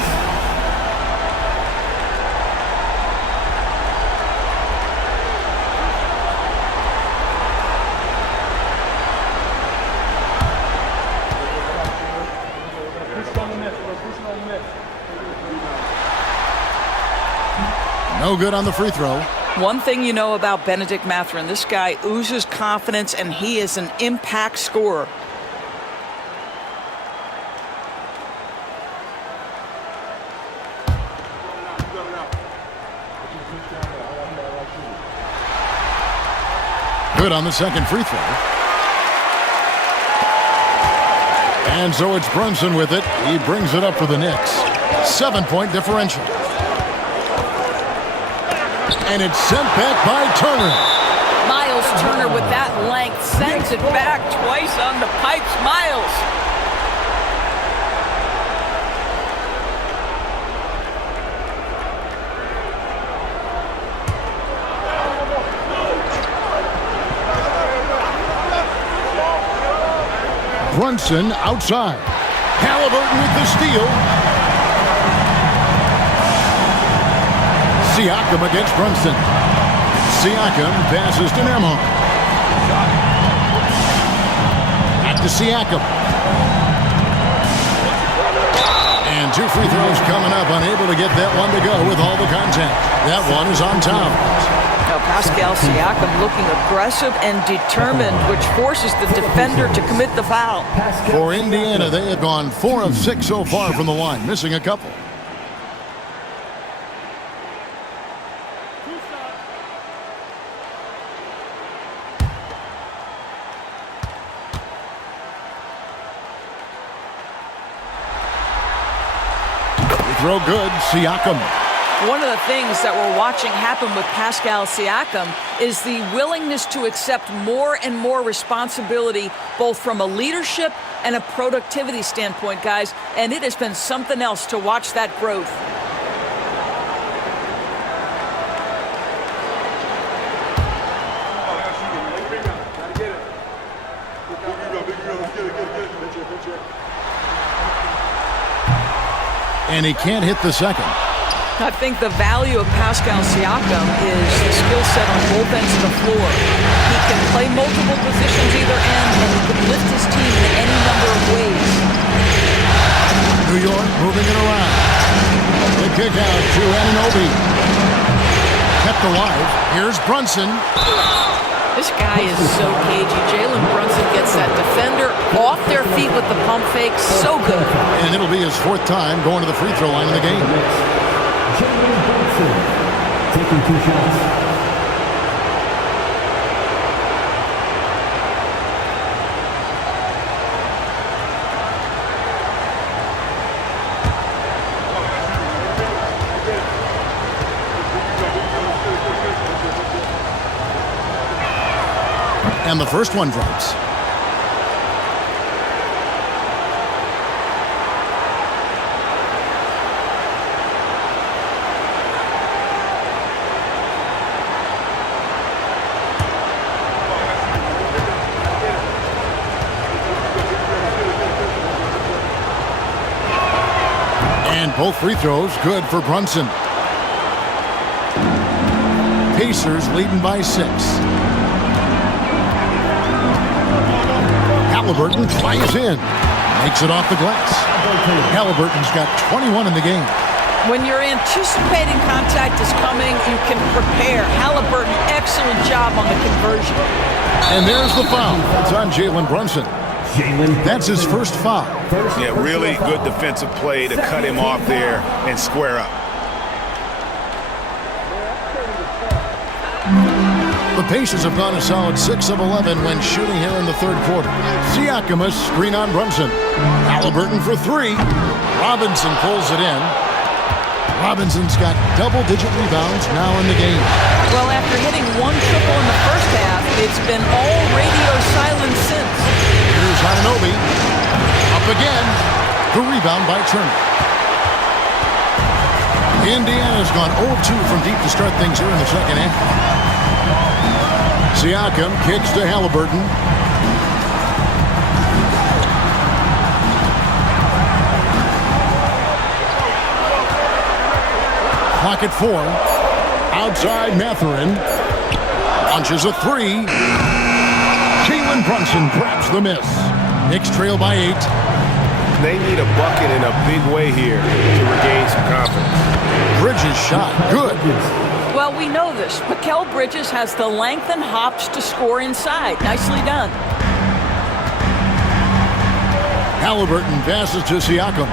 No good on the free throw. One thing you know about Benedict Mathurin, this guy oozes confidence, and he is an impact scorer. Good on the second free throw. And so it's Brunson with it. He brings it up for the Knicks. 7-point differential. And it's sent back by Turner. Miles Turner with that length sends it back twice on the pipes. Miles. Brunson outside. Halliburton with the steal. Siakam against Brunson. Siakam passes to Nembhard. Back to Siakam. And 2 free throws coming up, unable to get that one to go with all the contact. That one is on Towns. Now Pascal Siakam looking aggressive and determined, which forces the defender to commit the foul. For Indiana, they have gone 4 of 6 so far from the line, missing a couple. Throw good, Siakam. One of the things that we're watching happen with Pascal Siakam is the willingness to accept more and more responsibility, both from a leadership and a productivity standpoint, guys. And it has been something else to watch that growth. And he can't hit the second. I think the value of Pascal Siakam is the skill set on both ends of the floor. He can play multiple positions either end, and he can lift his team in any number of ways. New York moving it around. The kick out to Anunoby. Kept alive. Here's Brunson. This guy is so cagey. Jalen Brunson gets that defender off their feet with the pump fake. So good. And it'll be his 4th time going to the free throw line in the game. Jalen Brunson taking 2 shots. And the first one drops. And both free throws good for Brunson. Pacers leading by 6. Halliburton flies in, makes it off the glass. Halliburton's got 21 in the game. When you're anticipating contact is coming, you can prepare. Halliburton, excellent job on the conversion. And there's the foul. It's on Jalen Brunson. That's his first foul. Yeah, really good defensive play to cut him off there and square up. The Pacers have gone a solid 6 of 11 when shooting here in the 3rd quarter. Siakam a screen on Brunson. Halliburton for 3. Robinson pulls it in. Robinson's got double-digit rebounds now in the game. Well, after hitting 1 triple in the first half, it's been all radio silence since. Here's Anunoby. Up again. The rebound by Turner. Indiana's gone 0-2 from deep to start things here in the second half. Siakam kicks to Halliburton. Clock at 4. Outside Mathurin. Launches a 3. Jalen Brunson grabs the miss. Knicks trail by 8. They need a bucket in a big way here to regain some confidence. Bridges shot. Good. Well, we know this. Mikal Bridges has the length and hops to score inside. Nicely done. Halliburton passes to Siakam.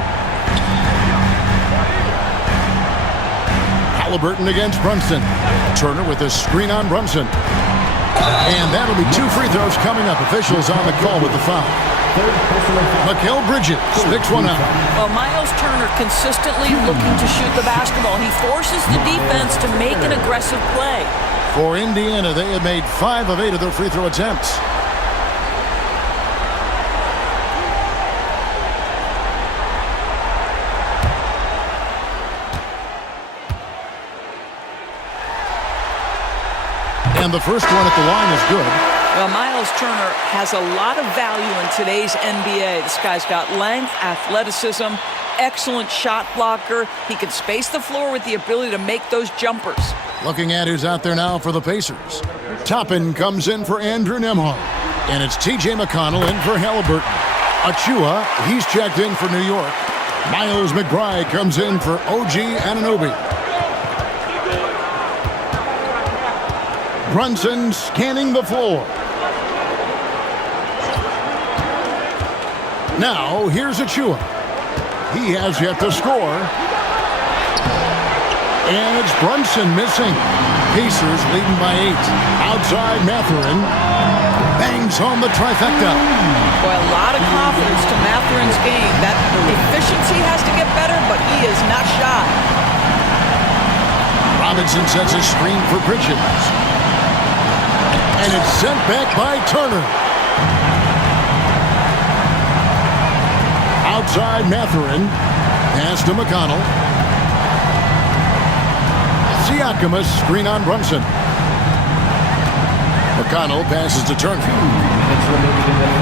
Halliburton against Brunson. Turner with a screen on Brunson. And that'll be 2 free throws coming up. Officials on the call with the foul. Mikal Bridges picks one up. Well, Miles Turner consistently looking to shoot the basketball. He forces the defense to make an aggressive play. For Indiana, they have made 5 of 8 of their free throw attempts. And the first one at the line is good. Well, Miles Turner has a lot of value in today's NBA. This guy's got length, athleticism, excellent shot blocker. He can space the floor with the ability to make those jumpers. Looking at who's out there now for the Pacers. Toppin comes in for Andrew Nembhard. And it's T.J. McConnell in for Halliburton. Achua, he's checked in for New York. Miles McBride comes in for OG Anunoby. Brunson scanning the floor. Now, here's Achua. He has yet to score. And it's Brunson missing. Pacers leading by 8. Outside Mathurin. Bangs home the trifecta. Boy, a lot of confidence to Mathurin's game. That efficiency has to get better, but he is not shy. Robinson sets a screen for Bridges. And it's sent back by Turner. Outside Mathurin. Pass to McConnell. Siakam, a screen on Brunson. McConnell passes to Turner.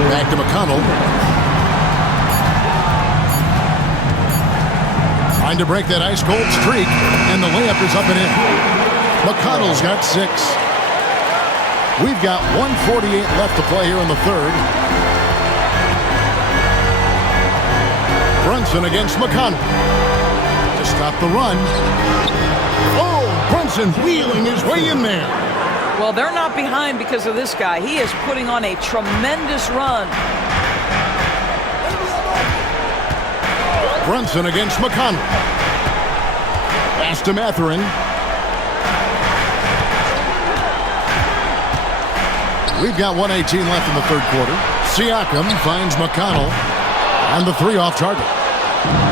Back to McConnell. Trying to break that ice-cold streak, and the layup is up and in. McConnell's got 6. We've got 1:48 left to play here in the third. Brunson against McConnell. To stop the run. Oh, Brunson wheeling his way in there. Well, they're not behind because of this guy. He is putting on a tremendous run. Brunson against McConnell. Pass to Mathurin. We've got 1:18 left in the third quarter. Siakam finds McConnell on the 3 off target.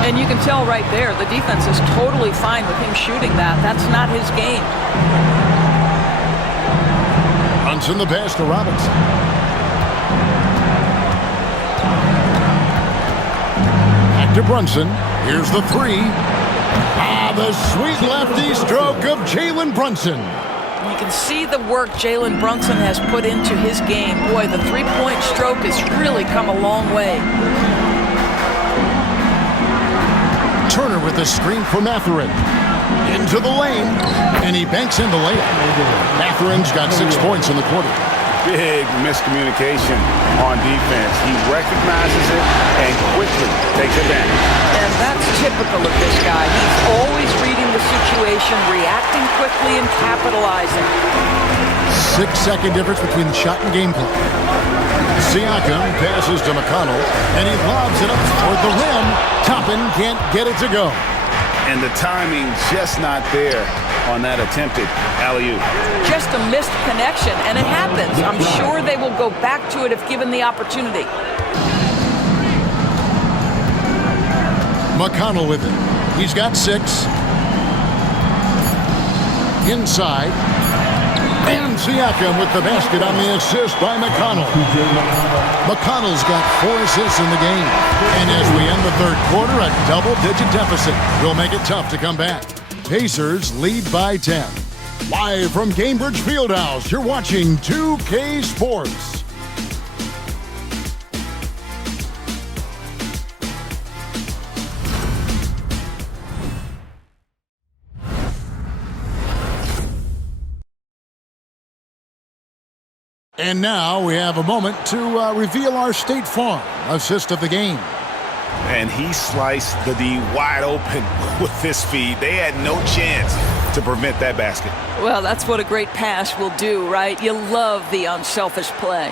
And you can tell right there, the defense is totally fine with him shooting that. That's not his game. Brunson the pass to Robinson. Back to Brunson. Here's the 3. The sweet lefty stroke of Jalen Brunson. You can see the work Jalen Brunson has put into his game. Boy, the three-point stroke has really come a long way. Turner with the screen for Mathurin. Into the lane, and he banks in the layup. Mathurin's got 6 points in the quarter. Big miscommunication on defense. He recognizes it and quickly takes advantage. And that's typical of this guy. He's always reading the situation, reacting quickly, and capitalizing. 6-second difference between the shot and gameplay. Siakam passes to McConnell, and he lobs it up toward the rim. Toppin can't get it to go. And the timing just not there on that attempted alley-oop. Just a missed connection, and it happens. I'm sure they will go back to it if given the opportunity. McConnell with it. He's got 6. Inside. And Siakam with the basket on the assist by McConnell. McConnell's got 4 assists in the game. And as we end the third quarter, a double-digit deficit will make it tough to come back. Pacers lead by 10. Live from Cambridge Fieldhouse, you're watching 2K Sports. And now we have a moment to reveal our State Farm assist of the game. And he sliced the D wide open with his feet. They had no chance to prevent that basket. Well, that's what a great pass will do, right? You love the unselfish play.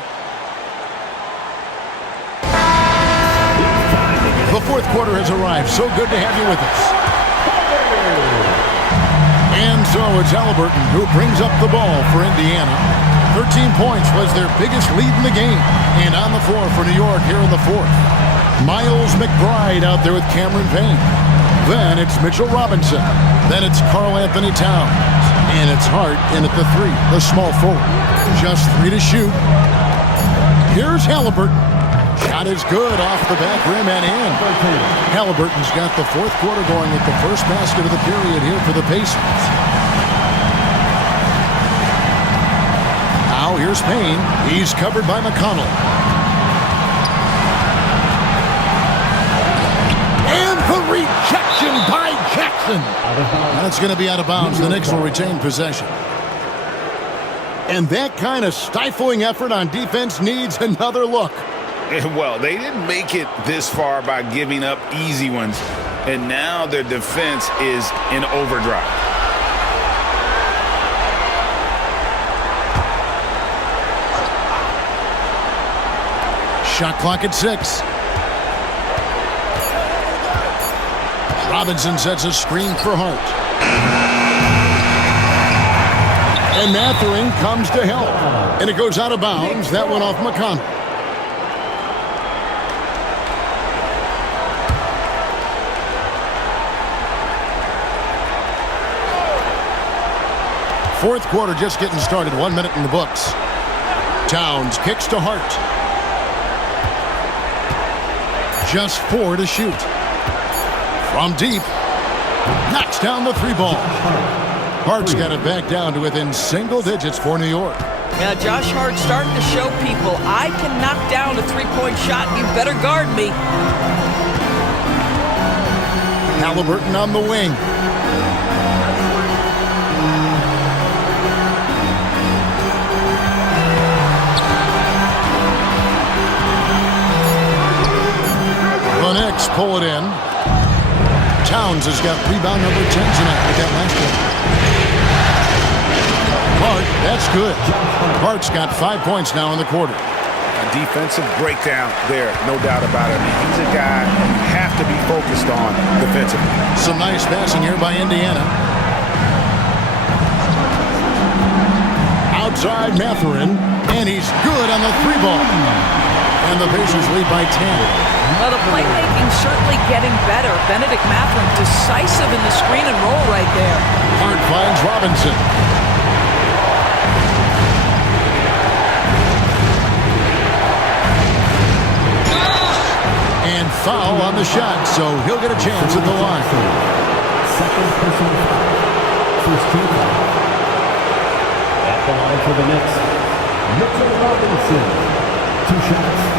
The fourth quarter has arrived. So good to have you with us. And so it's Halliburton who brings up the ball for Indiana. 13 points was their biggest lead in the game. And on the floor for New York here in the fourth. Miles McBride out there with Cameron Payne. Then it's Mitchell Robinson. Then it's Karl Anthony Towns. And it's Hart in at the 3, the small forward. Just 3 to shoot. Here's Halliburton. Shot is good off the back rim and in. Halliburton's got the fourth quarter going with the first basket of the period here for the Pacers. Now here's Payne. He's covered by McConnell. And the rejection by Jackson. That's going to be out of bounds. The Knicks will retain possession. And that kind of stifling effort on defense needs another look. Well, they didn't make it this far by giving up easy ones, and now their defense is in overdrive. Shot clock at 6. Robinson sets a screen for Hart. And Mathurin comes to help. And it goes out of bounds. That went off McConnell. Fourth quarter just getting started. 1 minute in the books. Towns kicks to Hart. Just 4 to shoot. From deep. Knocks down the 3-ball. Hart's got it back down to within single digits for New York. Yeah, Josh Hart starting to show people, I can knock down a 3-point shot. You better guard me. Halliburton on the wing. The Knicks pull it in. Towns has got rebound number 10 tonight with that last one. Hart, that's good. Hart's got 5 points now in the quarter. A defensive breakdown there, no doubt about it. I mean, he's a guy you have to be focused on defensively. Some nice passing here by Indiana. Outside Mathurin, and he's good on the 3-ball. And the Pacers lead by 10. Well, the playmaking's certainly getting better. Benedict Mathurin decisive in the screen and roll right there. Hart finds Robinson. And foul on the shot, so he'll get a chance at the line. Second personal foul. First team foul. At the line for the Knicks, Mitchell Robinson. 2 shots.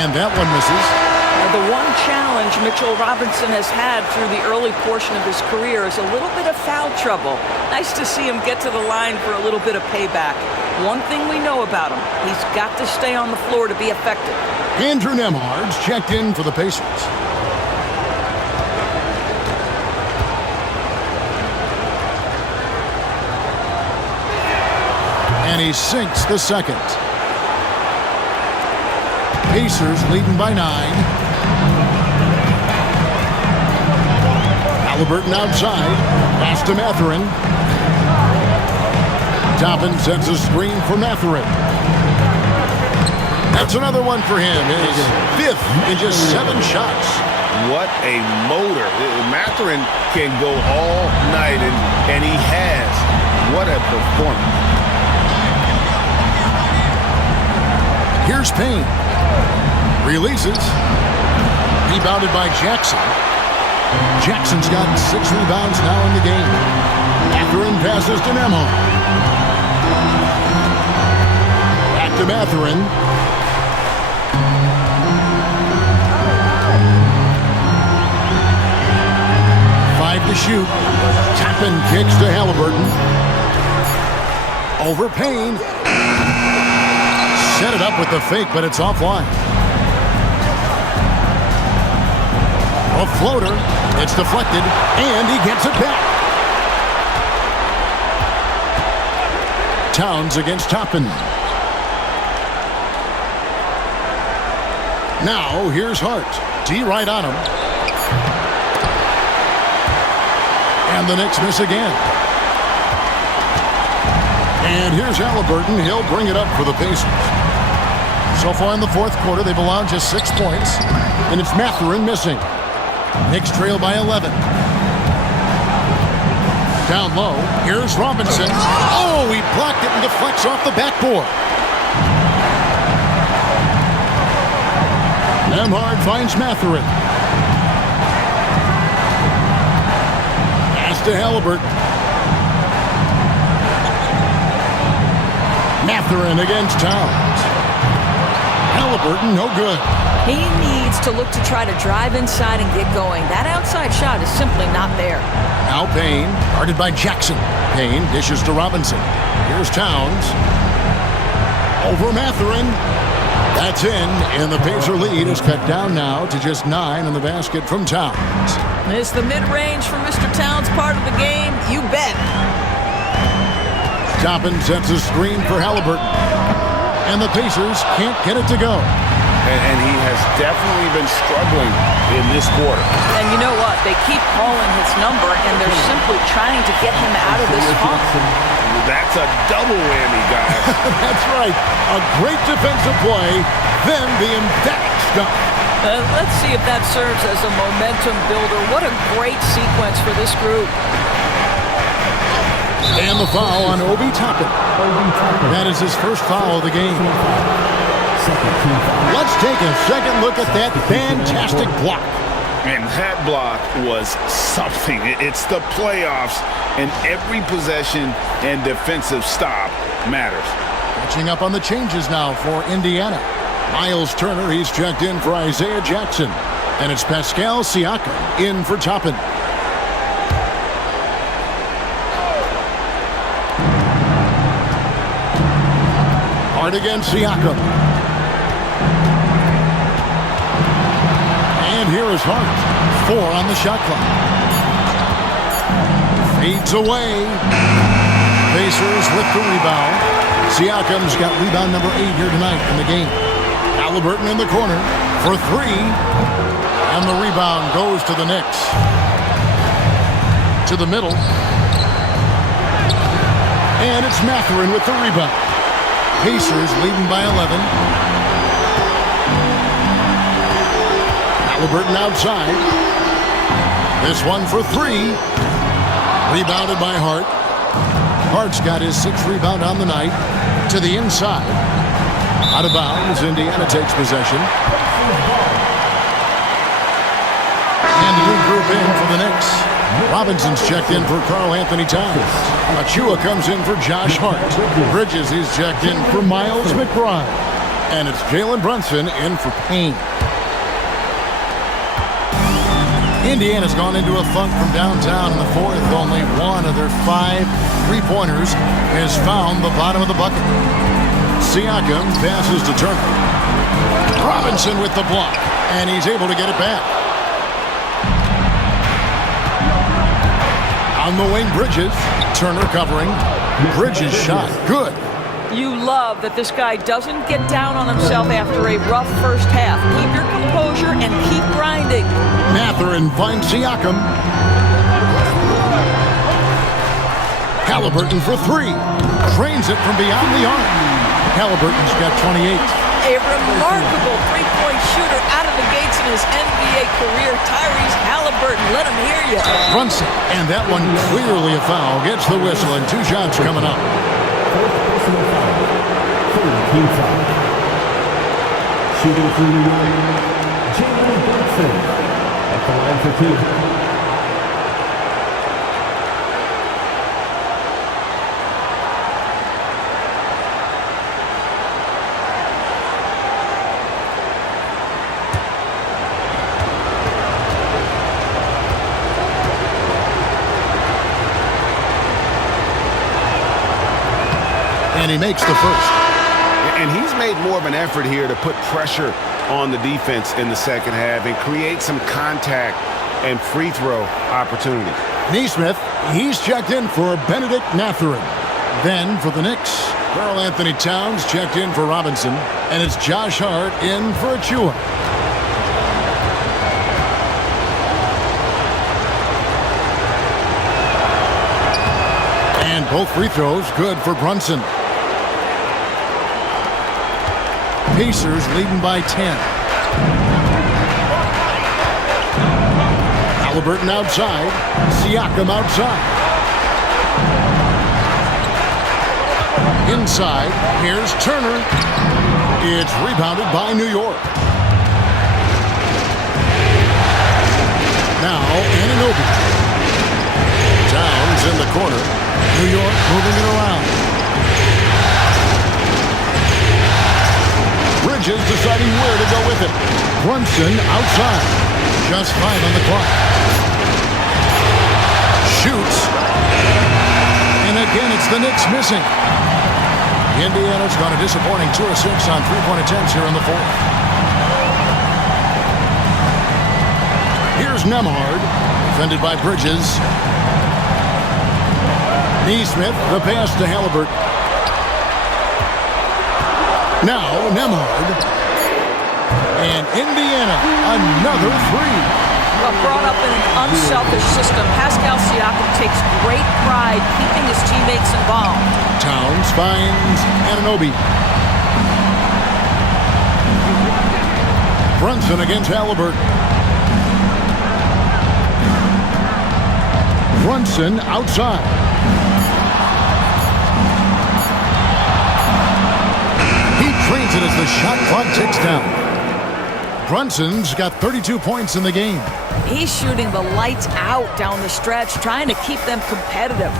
And that one misses. The one challenge Mitchell Robinson has had through the early portion of his career is a little bit of foul trouble. Nice to see him get to the line for a little bit of payback. One thing we know about him, he's got to stay on the floor to be effective. Andrew Nembhard's checked in for the Pacers. And he sinks the second. Pacers leading by 9. Halliburton outside. Pass to Mathurin. Toppin sets a screen for Mathurin. That's another one for him. His 5th in just 7 shots. What a motor. Mathurin can go all night, and he has. What a performance. Here's Payne. Releases. Rebounded by Jackson. Jackson's got 6 rebounds now in the game. Mathurin passes to Nembhard. Back to Mathurin. Five to shoot. Toppin kicks to Halliburton. Over Payne. Set it up with the fake, but it's offline. A floater. It's deflected, and he gets it back. Towns against Toppin. Now, here's Hart. D right on him. And the Knicks miss again. And here's Halliburton. He'll bring it up for the Pacers. So far in the fourth quarter, they've allowed just 6 points, and it's Mathurin missing. Knicks trail by 11. Down low, here's Robinson. Oh, he blocked it and deflects off the backboard. Nembhard finds Mathurin. Pass to Halliburton. Mathurin against Towns. Halliburton, no good. He needs to look to try to drive inside and get going. That outside shot is simply not there. Now Payne, guarded by Jackson. Payne dishes to Robinson. Here's Towns. Over Mathurin. That's in, and the Pacer lead is cut down now to just 9 in the basket from Towns. Is the mid-range for Mr. Towns part of the game? You bet. Toppin sets a screen for Halliburton. And the Pacers can't get it to go. And he has definitely been struggling in this quarter. And you know what? They keep calling his number, and they're simply trying to get him out of this funk. That's a double whammy, guys. That's right. A great defensive play, then the emphatic stuff. Let's see if that serves as a momentum builder. What a great sequence for this group. And the foul on Obi Toppin. That is his first foul of the game. Let's take a second look at that fantastic block. And that block was something. It's the playoffs, and every possession and defensive stop matters. Catching up on the changes now for Indiana. Miles Turner, he's checked in for Isaiah Jackson. And it's Pascal Siakam in for Toppin. Hard against Siakam. And here is Hart. 4 on the shot clock. Fades away. Pacers with the rebound. Siakam's got rebound number 8 here tonight in the game. Halliburton in the corner for 3. And the rebound goes to the Knicks. To the middle. And it's Mathurin with the rebound. Pacers leading by 11. Halliburton outside. This one for 3. Rebounded by Hart. Hart's got his 6th rebound on the night. To the inside. Out of bounds. Indiana takes possession. And a new group in for the Knicks. Robinson's checked in for Karl Anthony Towns. Achua comes in for Josh Hart. Bridges is checked in for Miles McBride. And it's Jalen Brunson in for Payne. Indiana's gone into a funk from downtown in the 4th. Only one of their 5 3-pointers has found the bottom of the bucket. Siakam passes to Turner. Robinson with the block, and he's able to get it back. On the wing, Bridges. Turner covering. Bridges shot. Good. You love that this guy doesn't get down on himself after a rough first half. Keep your composure and keep grinding. Mathurin finds Siakam. Halliburton for 3. Trains it from beyond the arc. Halliburton's got 28. A remarkable three-point shooter out of the gates in his NBA career. Tyrese Halliburton, let him hear you. Brunson, and that one clearly a foul. Gets the whistle, and 2 shots coming up. Shooting through New York, Jalen Brunson at the line for 2. And he makes the first. And he's made more of an effort here to put pressure on the defense in the second half and create some contact and free throw opportunities. Neesmith, he's checked in for Benedict Mathurin. Then for the Knicks, Karl Anthony Towns checked in for Robinson. And it's Josh Hart in for Achua. And both free throws good for Brunson. Pacers leading by 10. Halliburton outside. Siakam outside. Inside. Here's Turner. It's rebounded by New York. Now Anunoby. Towns in the corner. New York moving it around. Bridges deciding where to go with it. Brunson outside. Just 5 on the clock. Shoots. And again, it's the Knicks missing. Indiana's gone a disappointing 2 of 6 on three-point attempts here in the fourth. Here's Nembhard, defended by Bridges. Neesmith, the pass to Halliburton. Now Nembhard. And Indiana, another 3. Well, brought up in an unselfish system, Pascal Siakam takes great pride keeping his teammates involved. Towns finds Anunoby. Brunson against Halliburton. Brunson outside. He trains it as the shot clock ticks down. Brunson's got 32 points in the game. He's shooting the lights out down the stretch, trying to keep them competitive.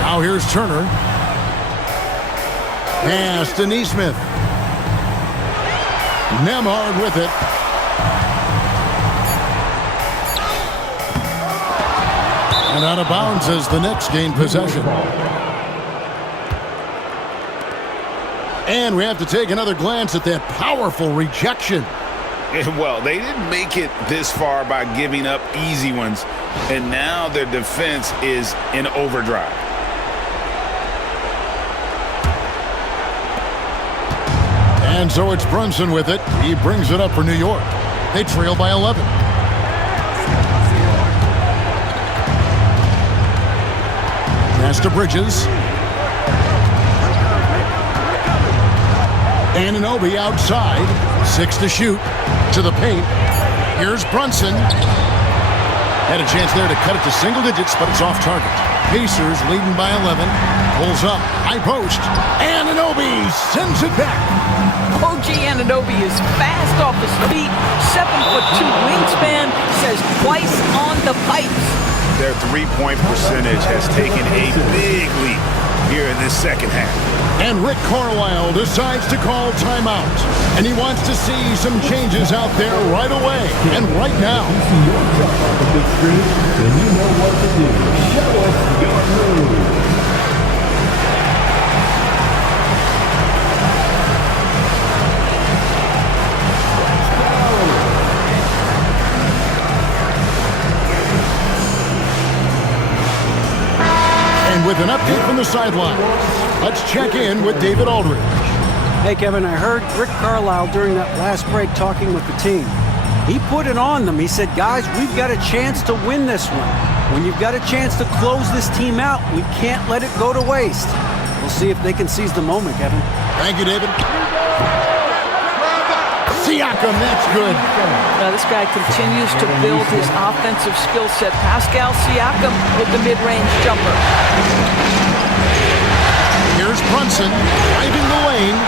Now here's Turner. Pass to Neesmith. Nembhard with it. And out of bounds as the Knicks gain possession. And we have to take another glance at that powerful rejection. Well, they didn't make it this far by giving up easy ones, and now their defense is in overdrive. And so it's Brunson with it. He brings it up for New York. They trail by 11. Pass to Bridges. Anunoby outside. 6 to shoot. To the paint. Here's Brunson. Had a chance there to cut it to single digits, but it's off target. Pacers leading by 11. Pulls up. High post. Anunoby sends it back. OG Anunoby is fast off his feet. 7'2" wingspan. Says twice on the pipes. Their three-point percentage has taken a big leap here in this second half. And Rick Carlisle decides to call timeout. And he wants to see some changes out there right away and right now. You see your truck on the big screen, and you know what to do. Show us your move. And with an update from the sideline, let's check in with David Aldridge. Hey, Kevin, I heard Rick Carlisle during that last break talking with the team. He put it on them. He said, guys, we've got a chance to win this one. When you've got a chance to close this team out, we can't let it go to waste. We'll see if they can seize the moment, Kevin. Thank you, David. Siakam, that's good. Now this guy continues to build his offensive skill set. Pascal Siakam with the mid-range jumper. Here's Brunson driving the lane.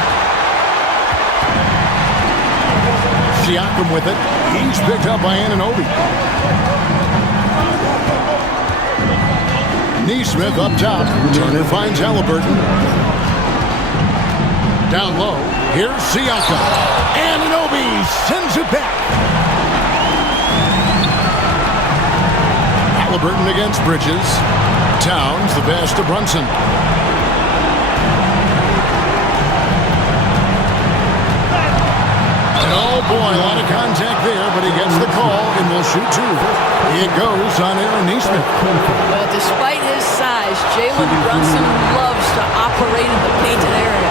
Siakam with it. He's picked up by Anunoby. Neesmith up top. Turner finds Halliburton. Down low. Here's Siakam. Anunoby sends it back. Halliburton against Bridges. Towns the pass to Brunson. And oh boy, a lot of contact there, but he gets the call and will shoot 2. It goes on Aaron Neesmith. Well, despite his size, Jalen Brunson loves to operate in the painted area.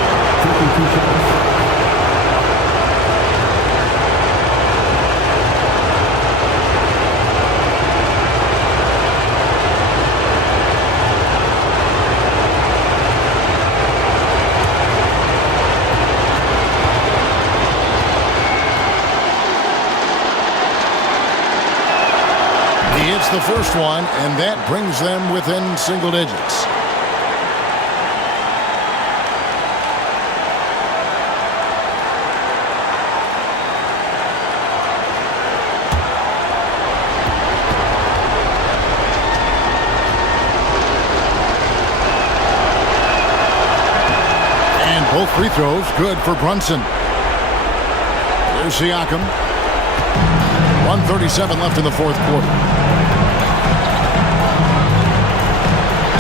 He hits the first one, and that brings them within single digits. Both free throws good for Brunson. Here's Siakam. 1:37 left in the fourth quarter.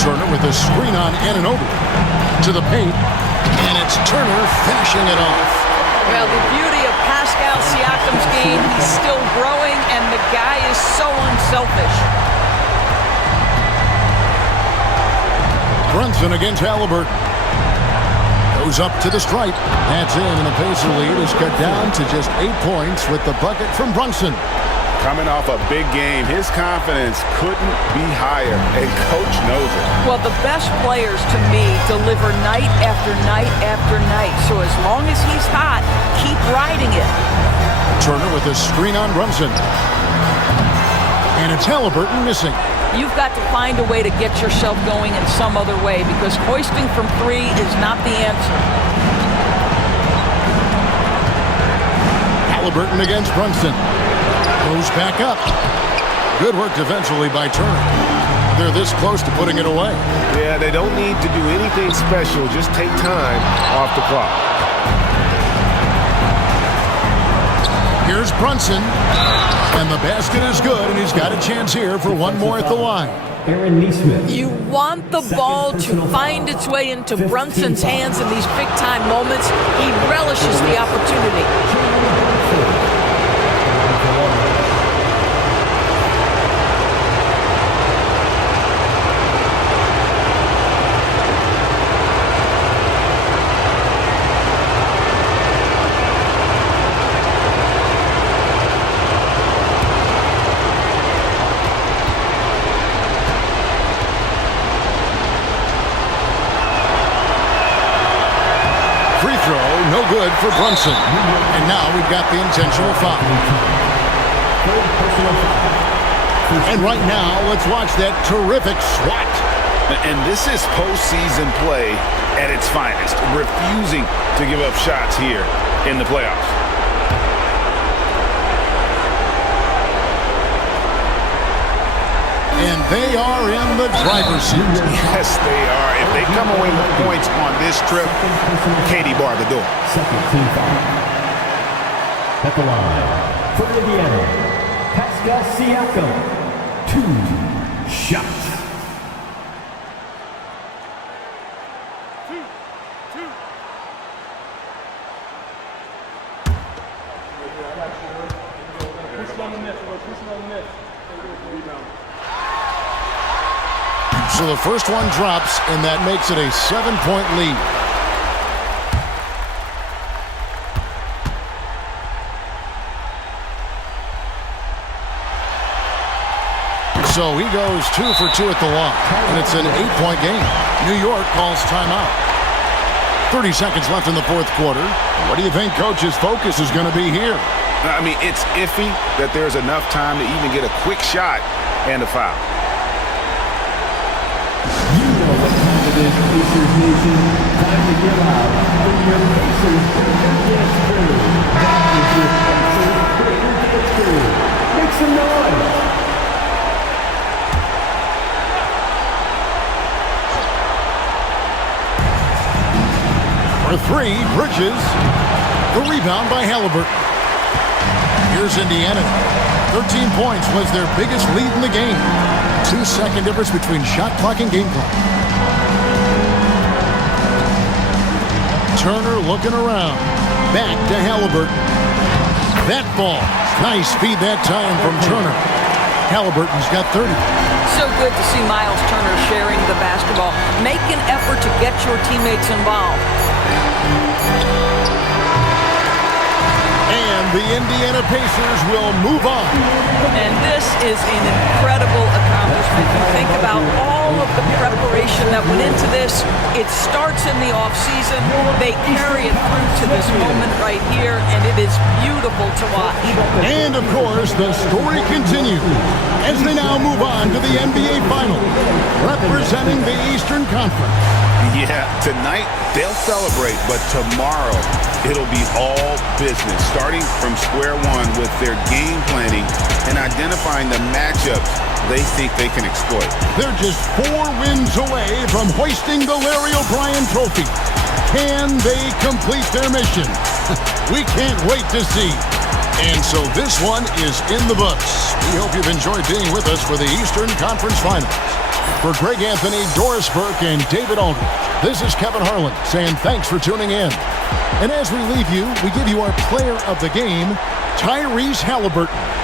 Turner with a screen on Anunoby. To the paint. And it's Turner finishing it off. Well, the beauty of Pascal Siakam's game, he's still growing, and the guy is so unselfish. Brunson against Halliburton. Goes up to the stripe. That's in, and the Pacer lead is cut down to just 8 points with the bucket from Brunson. Coming off a big game, his confidence couldn't be higher, and Coach knows it. Well, the best players, to me, deliver night after night after night. So as long as he's hot, keep riding it. Turner with a screen on Brunson. And it's Halliburton missing. You've got to find a way to get yourself going in some other way, because hoisting from three is not the answer. Halliburton against Brunson. Goes back up. Good work defensively by Turner. They're this close to putting it away. Yeah, they don't need to do anything special. Just take time off the clock. Here's Brunson. And the basket is good, and he's got a chance here for one more at the line. Aaron Neesmith. You want the ball to find its way into Brunson's hands in these big-time moments. He relishes the opportunity. No good for Brunson. And now we've got the intentional foul. And right now, let's watch that terrific swat. And this is postseason play at its finest, refusing to give up shots here in the playoffs. And they are in the driver's seat. Yes, they are. If they come away with points on this trip, Katie bar the door. Second team foul. At the line, for Indiana, Pascal Siakam. 2 shots. So the first one drops, and that makes it a 7-point lead. So he goes 2 for 2 at the line, and it's an 8-point game. New York calls timeout. 30 seconds left in the fourth quarter. What do you think Coach's focus is going to be here? I mean, it's iffy that there's enough time to even get a quick shot and a foul. You know what time it is, Pacers Nation. Time to get out when your Pacers breaker gets through. That is your Pacers breaker gets through. Make some noise. For 3, Bridges. The rebound by Halliburton. Here's Indiana. 13 points was their biggest lead in the game. 2-second difference between shot clock and game clock. Turner looking around. Back to Halliburton. That ball. Nice speed that time from Turner. Halliburton's got 30. So good to see Miles Turner sharing the basketball. Make an effort to get your teammates involved. And the Indiana Pacers will move on. And this is an incredible accomplishment. You think about all of the preparation that went into this. It starts in the offseason. They carry it through to this moment right here, and it is beautiful to watch. And, of course, the story continues as they now move on to the NBA Finals, representing the Eastern Conference. Yeah, tonight they'll celebrate, but tomorrow it'll be all business, starting from square one with their game planning and identifying the matchups they think they can exploit. They're just 4 wins away from hoisting the Larry O'Brien Trophy. Can they complete their mission? We can't wait to see. And so this one is in the books. We hope you've enjoyed being with us for the Eastern Conference Finals. For Greg Anthony, Doris Burke, and David Aldridge, this is Kevin Harlan saying thanks for tuning in. And as we leave you, we give you our player of the game, Tyrese Halliburton.